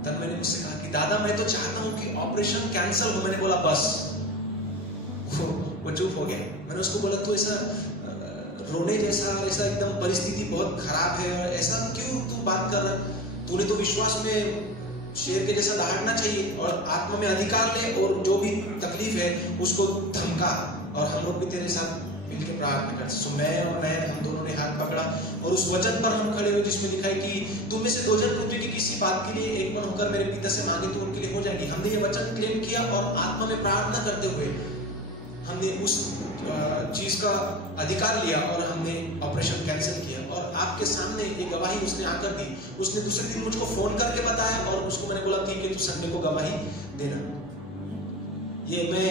तब मैंने उससे कहा कि दादा मैं तो चाहता हूं कि ऑपरेशन कैंसिल हो. मैंने बोला बस. वो चुप हो गया. मैंने उसको बोला तू ऐसा रोने जैसा, ऐसा एकदम परिस्थिति बहुत खराब है, ऐसा क्यों तू बात कर रहा? तूने तो विश्वास में शेर के जैसा दहाड़ना चाहिए और आत्मा में अधिकार ले, और जो भी तकलीफ है उसको धमका, और हम लोग भी तेरे साथ मिलकर प्रार्थना करते. सो मैं और नयन, हम दोनों ने हाथ पकड़ा और उस वचन पर हम खड़े हुए जिसमें लिखा है कि तुम में से 2 जन पृथ्वी की किसी बात के लिए एक मन होकर मेरे पिता से मांगे तो उनके लिए हो जाएगी. हमने ये वचन क्लेम किया और आत्मा में प्रार्थना करते हुए हमने उस चीज का अधिकार लिया और हमने ऑपरेशन कैंसिल किया. और आपके सामने ये गवाही उसने आकर दी. उसने दूसरे दिन मुझको फोन करके बताया और उसको मैंने बोला ठीक है तू संडे को गवाही देना. ये मैं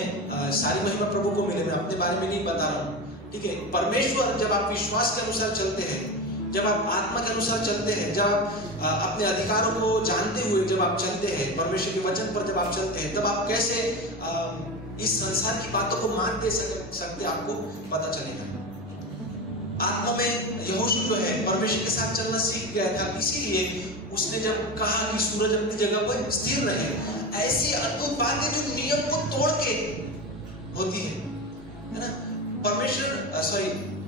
सारी महिमा प्रभु को मिले, मैं अपने बारे में नहीं बता रहा हूँ. ठीक है, परमेश्वर जब आप विश्वास के अनुसार चलते हैं, जब आप आत्मा के अनुसार चलते हैं, जब आप अपने अधिकारों को जानते हुए जब आप चलते हैं, परमेश्वर के वचन पर जब आप चलते हैं, तब आप कैसे इस संसार की बातों को मान दे सकते आपको पता चलेगा. आत्मा में यहोशू जो है परमेश्वर के साथ चलना सीख गया था, इसीलिए उसने जब कहा कि सूरज अपनी जगह पर स्थिर रहे, ऐसी अद्भुत बातें जो नियम को तोड़ के होती है ना.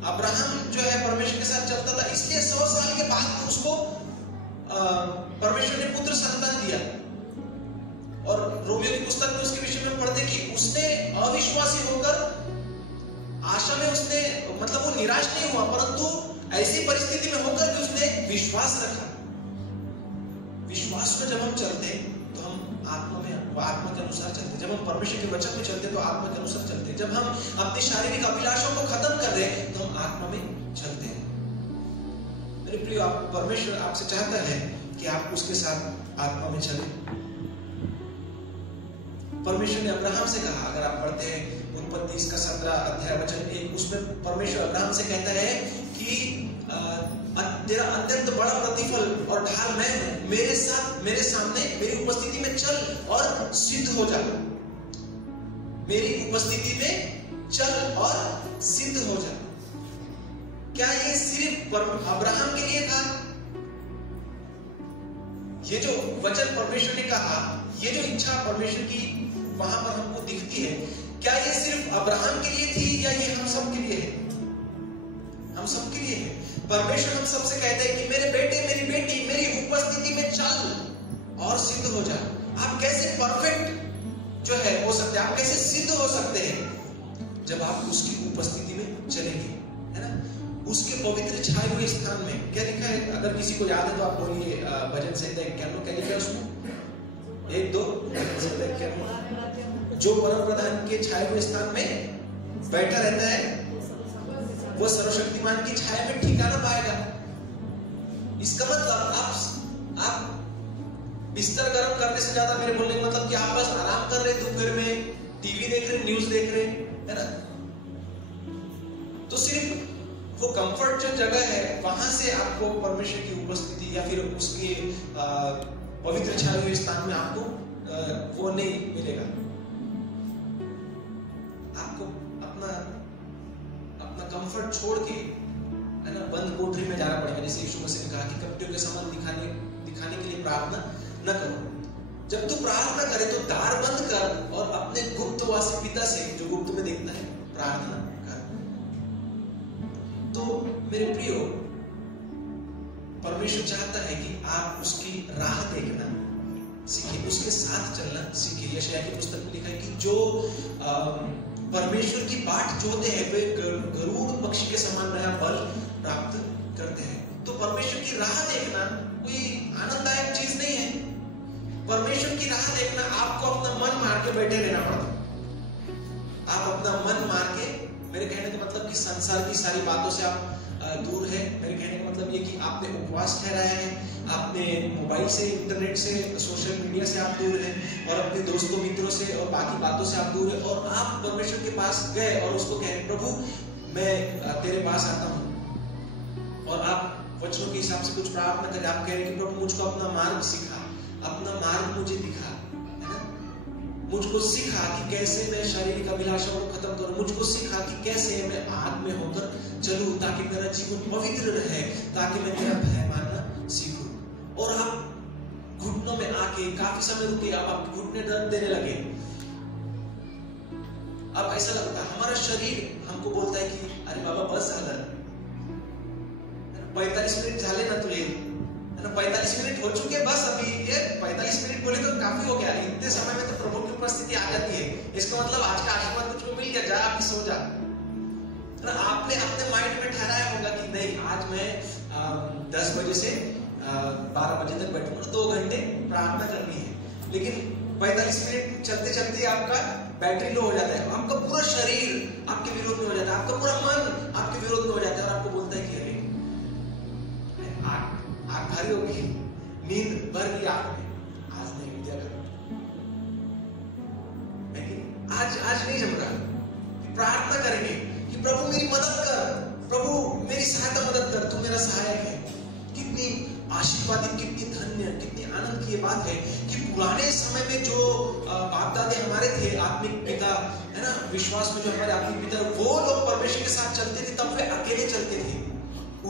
अब्राहम जो है परमेश्वर के साथ चलता था, इसलिए 100 साल के बाद उसको परमेश्वर ने पुत्र संतान दिया. और रोमियो की पुस्तक में उसके विषय में पढ़ते कि उसने अविश्वासी होकर आशा में उसने मतलब वो निराश नहीं हुआ, परंतु ऐसी परिस्थिति में होकर भी उसने विश्वास रखा. विश्वास में जब हम चलते तो हम आत्मा के अनुसार चलते. जब हम परमेश्वर के वचन में चलते तो आत्मा के अनुसार चलते. जब हम अपनी शारीरिक अभिलाषाओं को खत्म कर रहे तो हम आत्मा में चलते हैं. मेरे प्रिय, परमेश्वर आपसे चाहता है कि आप उसके साथ आत्मा में चलें. परमेश्वर ने अब्राहम से कहा, अगर आप पढ़ते हैं उत्पत्ति इसका 17 अध्याय वचन 1, उसमें परमेश्वर अब्राहम से कहता है कि तेरा अत्यंत बड़ा प्रतिफल और ढाल मैं हूं, मेरे सामने मेरी उपस्थिति में चल और सिद्ध हो जा. मेरी उपस्थिति में चल और सिद्ध हो जा. क्या ये सिर्फ अब्राहम के लिए था? ये जो वचन परमेश्वर ने कहा, ये जो इच्छा परमेश्वर की वहां पर हमको दिखती है, क्या ये सिर्फ अब्राहम के लिए थी या ये हम सब के लिए है? हम सब के लिए है. परमेश्वर हम सबसे कहते हैं कि मेरे बेटे मेरी बेटी मेरी उपस्थिति में चल और सिद्ध हो जा. आप कैसे परफेक्ट जो है हो सकते हैं, आप कैसे सिद्ध हो सकते हैं? जब आप उसकी उपस्थिति में चलेंगे, है ना. उसके पवित्र छाए हुए स्थान में क्या लिखा है? अगर किसी को याद है तो आप बोलिए. भजन संहिता 91 क्या लिखा है उसमें? 1-2 जो परम प्रधान के छाए हुए स्थान में बैठा रहता है वो सर्वशक्तिमान की छाया में ठिकाना पाएगा. इसका मतलब आप बिस्तर गर्म करने से ज्यादा, मेरे बोलने का मतलब कि आप बस आराम कर रहे दोपहर में, टीवी देख रहे, न्यूज देख रहे, है ना. तो सिर्फ वो कंफर्ट जो जगह है वहां से आपको परमेश्वर की उपस्थिति या फिर उसके पवित्र छाए हुए स्थान में आपको वो नहीं मिलेगा. आपको अपना कंफर्ट छोड़ के, है ना, बंद कोठरी में जाना पड़ेगा. जैसे यीशु मसीह ने कहा कि कपटियों के समान दिखाने के लिए प्रार्थना न करो. जब तू प्रार्थना करे तो द्वार बंद कर और अपने गुप्तवासी पिता से जो गुप्त में देखता है प्रार्थना कर. तो मेरे प्रियो, परमेश्वर चाहता है कि आप उसकी राह देखना सीखिए, उसके साथ चलना सीखिए. यशायाह की पुस्तक में लिखा है कि जो परमेश्वर की बाट जोते हैं वे गरुड़ पक्षी के समान नया बल प्राप्त करते हैं. तो परमेश्वर की राह देखना कोई आनंददायक चीज नहीं है. परमेश्वर की राह देखना आपको अपना मन मार के बैठे रहना पड़ता. आप अपना मन मार के, मेरे कहने का मतलब कि संसार की सारी बातों से आप दूर है. मेरे कहने का मतलब ये कि आपने उपवास ठहराया है, आपने मोबाइल से, इंटरनेट से, सोशल मीडिया से आप दूर हैं और अपने दोस्तों मित्रों से और बाकी बातों से आप दूर हैं और आप परमेश्वर के पास गए और उसको कह रहे प्रभु मैं तेरे पास आता हूँ और आप वचनों के हिसाब से कुछ प्रार्थना करें, आप कह रहे कि प्रभु मुझको अपना मार्ग सिखा, अपना मार्ग मुझे दिखा, है ना, मुझको सिखा कि कैसे मैं शारीरिक अभिलाषाओं को खत्म करूं, मुझको सिखा कि कैसे मैं आग में होकर चलूं ताकि मेरा जीवन पवित्र रहे, ताकि मैं तेरा भय मानना सीखूं। और आप घुटनों में आके काफी समय रुके, आप घुटने दर्द देने लगे, अब ऐसा लगता है हमारा शरीर हमको बोलता है कि अरे बाबा बस झालं, 45 मिनट झाले ना तुझे, है ना, 45 मिनट हो चुके, बस अभी ये 45 मिनट बोले तो काफी हो गया, इतने समय में तो प्रभु की उपस्थिति आ जाती है, इसका मतलब आज का आशीर्वाद तुझको मिल गया, जा अभी सो जा। ना आपने अपने माइंड में ठहराया होगा कि नहीं आज मैं 10 बजे से 12 बजे तक बैठूंगा, 2 घंटे प्रार्थना करनी है, लेकिन 45 मिनट चलते चलते आपका बैटरी लो हो जाता है, आपका पूरा शरीर आपके विरोध में हो जाता है, आपका पूरा मन आपके विरोध में हो जाता है और आपको बोलता है कि अरे आग भारी होगी, नींद भर गई आग में, आज नहीं विद्या करो, लेकिन आज नहीं जम रहा, प्रार्थना करेंगे कि प्रभु मेरी मदद कर, प्रभु मेरी सहायता मदद कर, तू मेरा सहायक है। कितनी आशीर्वादित, कितनी धन्य, कितनी आनंद की ये बात है कि पुराने समय में जो बाप दादे हमारे थे, आत्मिक पिता, है ना, विश्वास में जो हमारे आत्मिक पिता, वो लोग परमेश्वर के साथ चलते थे, तब वे अकेले चलते थे,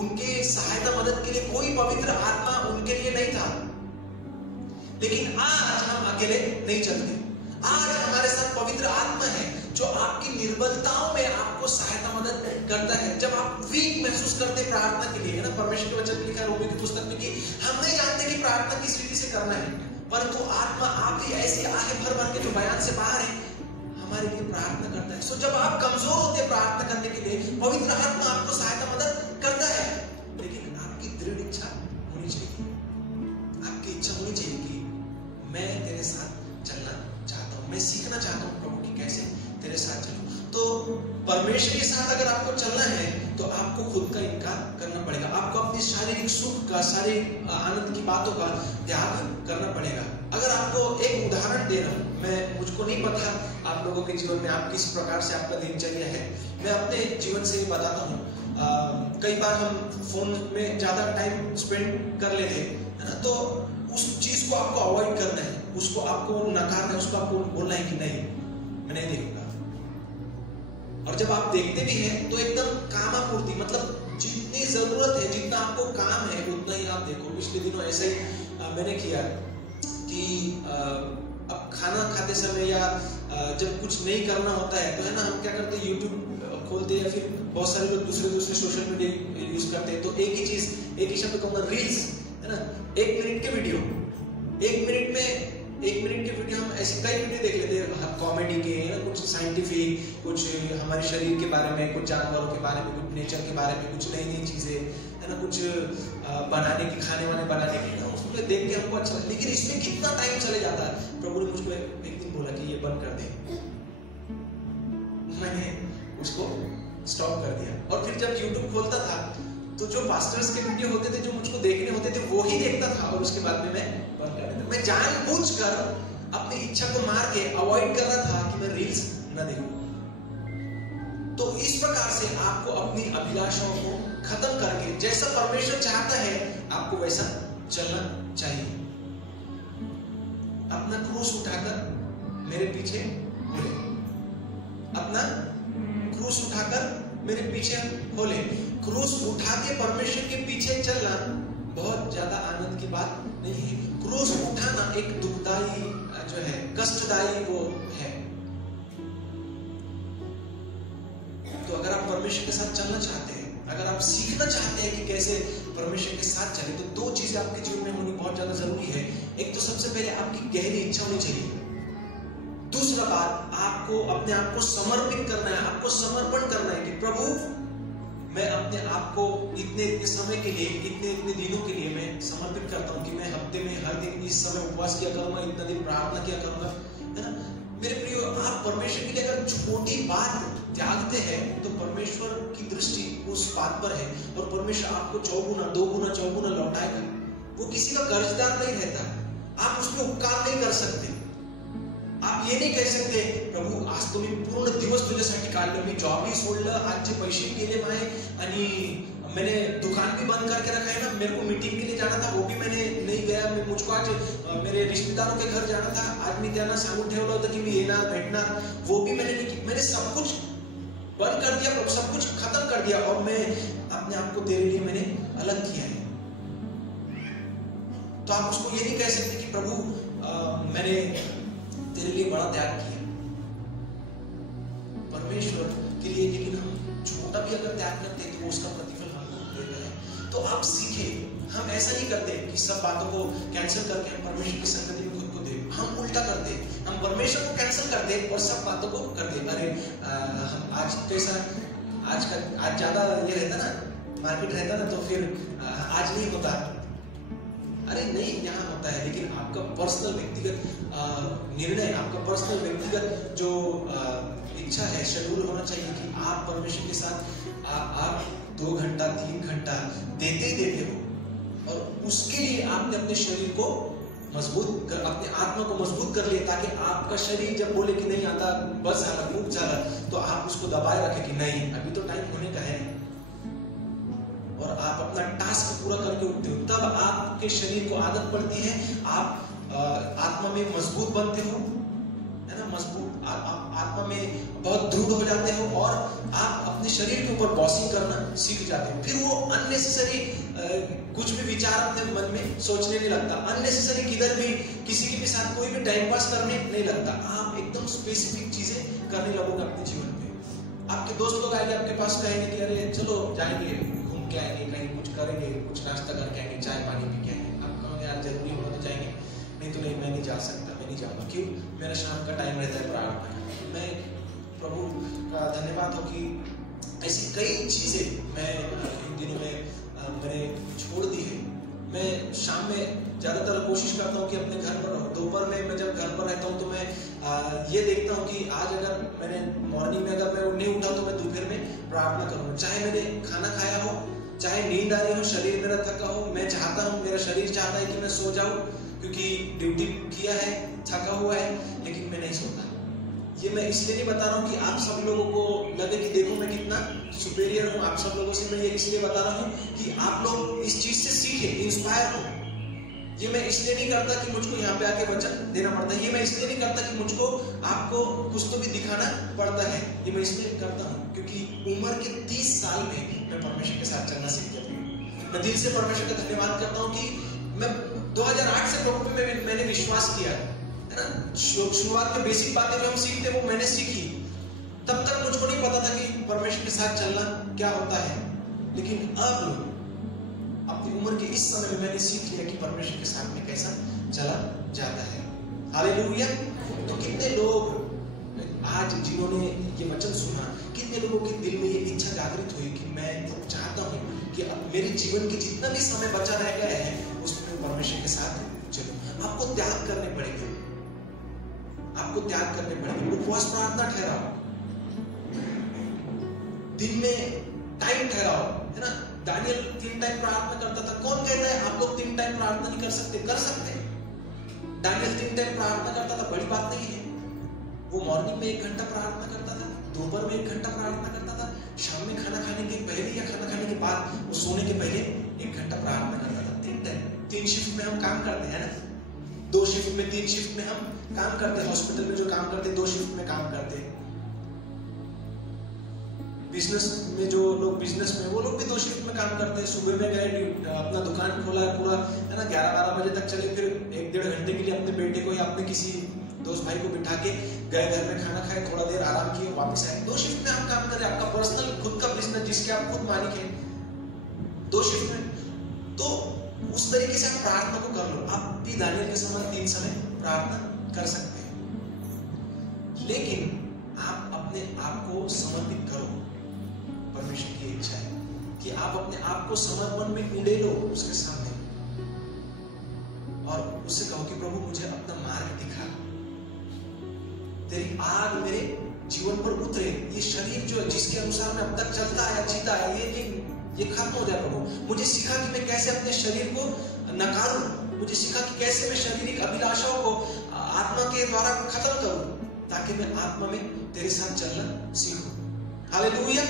उनके सहायता मदद के लिए कोई पवित्र आत्मा उनके लिए नहीं था। लेकिन आज हम अकेले नहीं चलते, आज हमारे साथ पवित्र आत्मा है जो आपकी निर्बलताओं में आपको सहायता मदद करता है। जब आप वीक महसूस करते प्रार्थना के लिए, है ना, परमेश्वर के वचन में लिखा है रोमियो की पुस्तक में कि हम नहीं जानते कि प्रार्थना किस रीति से करना है, परंतु आत्मा आपकी ऐसी आहे भर भर के जो बयान से बाहर है हमारे लिए प्रार्थना करता है। सो जब आप कमजोर होते हैं प्रार्थना करने के लिए, पवित्र आत्मा आपको सहायता मदद करता है, लेकिन आपकी दृढ़ इच्छा होनी चाहिए, आपकी इच्छा होनी चाहिए कि मैं तेरे साथ चलना चाहता हूँ, मैं सीखना चाहता हूँ प्रभु की कैसे तेरे साथ चलूं। तो परमेश्वर के साथ अगर आपको चलना है तो आपको खुद का इनकार करना पड़ेगा, आपको अपनी शारीरिक सुख का, शारीरिक आनंद की बातों का त्याग करना पड़ेगा। अगर आपको एक उदाहरण दे रहा हूं, मुझको नहीं पता आप लोगों के जीवन में आप किस प्रकार से आपका दिनचर्या है, मैं अपने जीवन से बताता हूँ। कई बार हम फोन में ज्यादा टाइम स्पेंड कर लेते हैं, है ना, तो उस चीज को आपको अवॉइड करना है, उसको आपको नकारना है, उसको आपको बोलना है कि नहीं मैं नहीं देखूंगा। और जब आप देखते भी हैं तो एकदम कामापूर्ति, मतलब जितनी जरूरत है, जितना आपको काम है उतना ही आप देखो। पिछले दिनों ऐसे ही मैंने किया कि अब खाना खाते समय या जब कुछ नहीं करना होता है तो है ना, हम क्या करते हैं, यूट्यूब खोलते हैं या फिर बहुत सारे लोग दूसरे सोशल मीडिया यूज करते हैं, तो एक ही शब्द कहूँगा, रील्स, है ना, 1 मिनट के वीडियो, 1 मिनट के वीडियो हम ऐसे कई वीडियो देख लेते हैं, कॉमेडी के, कुछ साइंटिफिक, कुछ हमारे शरीर के बारे में, कुछ जानवरों के बारे में, कुछ नेचर के बारे में, कुछ नई नई चीजें, है ना, कुछ बनाने की, खाने वाने बनाने की, उसमें देख के हमको अच्छा, लेकिन इसमें कितना टाइम चले जाता है। प्रभु ने मुझको एक दिन बोला कि ये बंद कर दे, मैंने उसको स्टॉप कर दिया। और फिर जब यूट्यूब खोलता था तो जो पास्टर्स के वीडियो होते थे, जो मुझको देखने होते थे, वो ही देखता था और उसके बाद में मैं बंद कर देता। मैं जानबूझकर अपनी इच्छा को मार के अवॉइड कर रहा था कि मैं रील्स न देखूं। तो इस प्रकार से आपको अपनी अभिलाषाओं को खत्म करके जैसा परमेश्वर चाहता है आपको वैसा चलना चाहिए। अपना क्रूस उठाकर मेरे पीछे बोले, अपना क्रूस उठाकर मेरे पीछे खोले। क्रूस उठा के परमेश्वर के पीछे चलना बहुत ज्यादा आनंद की बात नहीं है। क्रूस उठाना एक दुखदाई जो है, कष्टदायी वो है। तो अगर आप परमेश्वर के साथ चलना चाहते हैं, अगर आप सीखना चाहते हैं कि कैसे परमेश्वर के साथ चले, तो 2 चीजें आपके जीवन में होनी बहुत ज्यादा जरूरी है। एक तो सबसे पहले आपकी गहरी इच्छा होनी चाहिए। दूसरा बात, आपको अपने आप को समर्पित करना है, आपको समर्पण करना है कि प्रभु मैं अपने आप को इतने समय के लिए, इतने दिनों के लिए मैं समर्पित करता हूँ कि मैं हफ्ते में हर दिन इस समय उपवास किया करूंगा, इतना दिन प्रार्थना किया करूंगा, है ना। मेरे प्रियो, आप परमेश्वर के लिए अगर छोटी बात त्यागते हैं तो परमेश्वर की दृष्टि उस बात पर है और परमेश्वर आपको 4 गुना 2 गुना 4 गुना लौटाएगा। वो किसी का कर्जदार नहीं रहता। आप उसमें उपकार नहीं कर सकते। आप ये नहीं कह सकते प्रभु आज तुम्ही पूर्ण दिवस तुझ्यासाठी काढले, मी जॉबही सोडलं, आजचे पैसे गेले माये आणि मैंने दुकान भी बंद करके रखा है ना, मेरे को मीटिंग के लिए जाना था वो भी मैंने नहीं गया, मुझको आज मेरे रिश्तेदारों के घर जाना था, आज मी त्यांना सांगून ठेवलं होतं की मी येणार भेटणार, वो भी मैंने नहीं किया। मैंने सब कुछ बंद कर दिया, सब कुछ खत्म कर दिया और मैं अपने आप को तेरे लिए मैंने अलग किया है। तो आप उसको ये नहीं कह सकते कि प्रभु मैंने तेरे लिए बड़ा त्याग किया परमेश्वर के लिए, लेकिन हम छोटा भी अगर त्याग करते तो उसका प्रतिफल हमको देता है। तो आप सीखे, हम ऐसा नहीं करते कि सब बातों को कैंसिल करके हम परमेश्वर की संगति में खुद को दे, हम उल्टा करते, हम परमेश्वर को कैंसिल करते और सब बातों को करते। अरे हम आज कैसा आज ज्यादा ये रहता ना, मार्केट रहता ना, तो फिर आज नहीं होता, अरे नहीं यहाँ होता है, लेकिन आपका पर्सनल व्यक्तिगत निर्णय, आपका पर्सनल व्यक्तिगत जो इच्छा है, शेड्यूल होना चाहिए कि आप परमेश्वर के साथ आप 2 घंटा 3 घंटा देते ही देते हो, और उसके लिए आपने अपने शरीर को मजबूत कर, अपने आत्मा को मजबूत कर लिया, ताकि आपका शरीर जब बोले कि नहीं आता, बस आना खूब जाला, तो आप उसको दबाए रखे कि नहीं अभी तो टाइम होने का है, और आप अपना टास्क पूरा करके उठते हो। तब आपके शरीर को आदत पड़ती है, आप आत्मा में मजबूत बनते हो, है ना, मजबूत आत्मा में बहुत दृढ़ हो जाते हो, और आप अपने शरीर के ऊपर बॉसिंग करना सीख जाते हो। फिर वो अननेसेसरी कुछ भी विचार अपने मन में सोचने नहीं लगता, अननेसेसरी किधर भी किसी के भी साथ कोई भी टाइम पास करने नहीं लगता। आप एकदम स्पेसिफिक चीजें करने लगोगे अपने जीवन में। आपके दोस्त लोग आएंगे आपके पास, कहेंगे कि अरे चलो जाएंगे, घूम के आएंगे, कहीं कुछ करेंगे, कुछ नाश्ता करके आएंगे, चाय पानी पी के आएंगे। आप कहोगे यार जरूरी होगा तो जाएंगे, नहीं तो नहीं, मैं नहीं जा सकता, मैं नहीं जाऊंगा। क्यों? मेरा शाम का टाइम रहता है प्रार्थना का। मैं प्रभु का धन्यवाद हो कि ऐसी कई चीजें मैं इन दिनों में मैंने छोड़ दी है। मैं शाम में ज्यादातर कोशिश करता हूँ कि अपने घर पर रहूँ। दोपहर में मैं जब घर पर रहता हूँ तो मैं ये देखता हूँ कि आज अगर मैंने मॉर्निंग में अगर मैं नहीं उठा तो मैं दोपहर में प्रार्थना करूँ। चाहे मैंने खाना खाया हो, चाहे नींद आ रही हो, शरीर मेरा थका हो, मैं चाहता हूँ, मेरा शरीर चाहता है कि मैं सो जाऊँ क्योंकि ड्यूटी किया है, थका हुआ है, लेकिन मैं नहीं सोता। ये मैं इसलिए नहीं बता रहा हूँ कि आप सब लोगों को लगे कि देखो मैं कितना सुपेरियर हूँ आप सब लोगों से। मैं ये इसलिए बता रहा हूँ कि आप लोग इस चीज से सीखे, इंस्पायर हो। ये मैं इसलिए नहीं करता कि मुझको यहाँ पे आके वचन देना पड़ता है, ये मैं इसलिए नहीं करता कि मुझको आपको कुछ तो भी दिखाना पड़ता है। ये मैं इसलिए करता हूँ क्योंकि उम्र के 30 साल में मैं परमेश्वर के साथ चलना सीख गया था। मैं दिल से परमेश्वर का धन्यवाद करता हूँ कि मैं 2008 से प्रभु पे मैंने विश्वास किया है ना। शुरुआत में बेसिक बातें जो हम सीखते वो मैंने सीखी। तब तक मुझको नहीं पता था कि परमेश्वर के साथ चलना क्या होता है, लेकिन अब अपनी उम्र के इस समय में मैंने सीख लिया कि परमेश्वर के साथ में कैसा चला जाता है। हालेलुया। तो कितने लोग आज जिन्होंने ये वचन सुना, कितने लोगों के दिल में ये इच्छा जागृत हुई कि मैं चाहता हूँ कि अब मेरे जीवन के जितना भी समय बचा रह गया है उसमें परमेश्वर के साथ चलूं। आपको त्याग करने पड़ेंगे, आपको त्याग करने पड़ेंगे। उपवास प्रार्थना ठहराओ, दिन में टाइम ठहराओ, है ना। दानियल 3 टाइम प्रार्थना करता था। कौन कहता है आप लोग 3 टाइम प्रार्थना नहीं कर सकते? कर सकते हैं। दानियल 3 टाइम प्रार्थना करता था, बड़ी बात नहीं है। वो मॉर्निंग में 1 घंटा प्रार्थना करता था, दोपहर में 1 घंटा प्रार्थना करता था, शाम में खाना खाने के पहले या खाना खाने के बाद, वो सोने के पहले 1 घंटा प्रार्थना करता था। 3 टाइम। 3 शिफ्ट में हम काम करते हैं ना, 2 शिफ्ट में 3 शिफ्ट में हम काम करते हैं। हॉस्पिटल में जो काम करते हैं 2 शिफ्ट में काम करते हैं। बिजनेस में जो लोग बिजनेस में, वो लोग भी 2 शिफ्ट में काम करते हैं। सुबह में गए, अपना दुकान खोला है पूरा, है ना, 11-12 बजे तक चले, फिर 1-1.5 घंटे के लिए अपने बेटे को या अपने किसी दोस्त भाई को बिठा के गए, घर में खाना खाए, थोड़ा देर आराम किए, वापस आए। 2 शिफ्ट में आप काम करें। आपका पर्सनल खुद का बिजनेस जिसके आप खुद मालिक हैं, 2 शिफ्ट में। तो उस तरीके से आप प्रार्थना को कर लो। आप भी दानियल के समान 3 समय प्रार्थना कर सकते हैं, लेकिन आप अपने आप को समर्पित करो। परमेश्वर की इच्छा है कि आप अपने आप को समर्पण में उड़ेलो उसके सामने और उससे कहो कि प्रभु मुझे अपना मार्ग दिखा, तेरी आग मेरे जीवन पर उतरे। ये शरीर जो है जिसके अनुसार मैं अब तक चलता आया, जीता आया, ये खत्म हो जाए प्रभु। मुझे सिखा कि मैं कैसे अपने शरीर को नकारूं, मुझे सिखा कि कैसे मैं शारीरिक अभिलाषाओं को आत्मा के द्वारा खत्म करूं, ताकि मैं आत्मा में तेरे साथ चलना सीखूं। हालेलुया।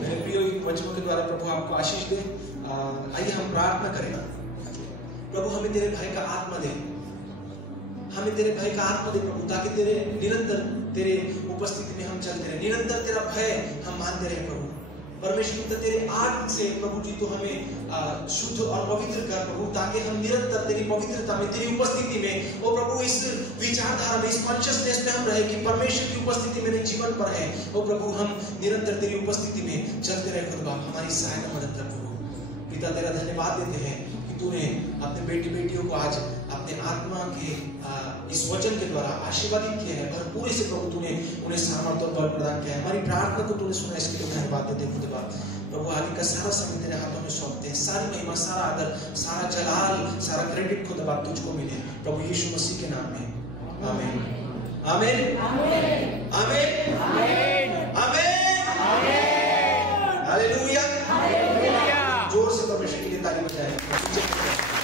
मेरे प्रियो, वचनों के द्वारा प्रभु आपको आशीष दे। आइए हम प्रार्थना करें। प्रभु हमें तेरे भय का आत्मा दे, हमें तेरे भय का आत्मा दे प्रभु, ताकि तेरे निरंतर तेरे उपस्थिति में हम चलते रहे, निरंतर तेरा भय हम मानते रहे प्रभु। परमेश्वर तेरे आत्मा से प्रभु जी तो हमें शुद्ध और पवित्र कर प्रभु, ताकि हम निरंतर तेरी पवित्रता में, तेरी उपस्थिति में, ओ प्रभु इस विचारधारा में, इस कॉन्शियसनेस में हम रहे कि परमेश्वर की उपस्थिति मेरे जीवन पर है। ओ प्रभु हम निरंतर तेरी उपस्थिति में चलते रहे खुद बाप, हमारी सहायता मदद कर प्रभु। पिता तेरा धन्यवाद देते हैं कि तूने अपने बेटी बेटियों को आज अपने आत्मा के इस वचन के द्वारा आशीर्वादित किया है, भरपूरी से प्रभु तूने उन्हें सामर्थ्य और बल प्रदान किया है। हमारी प्रार्थना को तूने सुना, इसके लिए धन्यवाद देते हैं खुदा प्रभु। आगे का सारा समय तेरे हाथों में सौंपते हैं, सारी महिमा, सारा आदर, सारा जलाल, सारा क्रेडिट खुदा बाप तुझको मिले प्रभु यीशु मसीह के नाम में। आमीन आमीन आमीन आमीन आमीन। हालेलुया। जोर से परमेश्वर के लिए ताली बजाएं।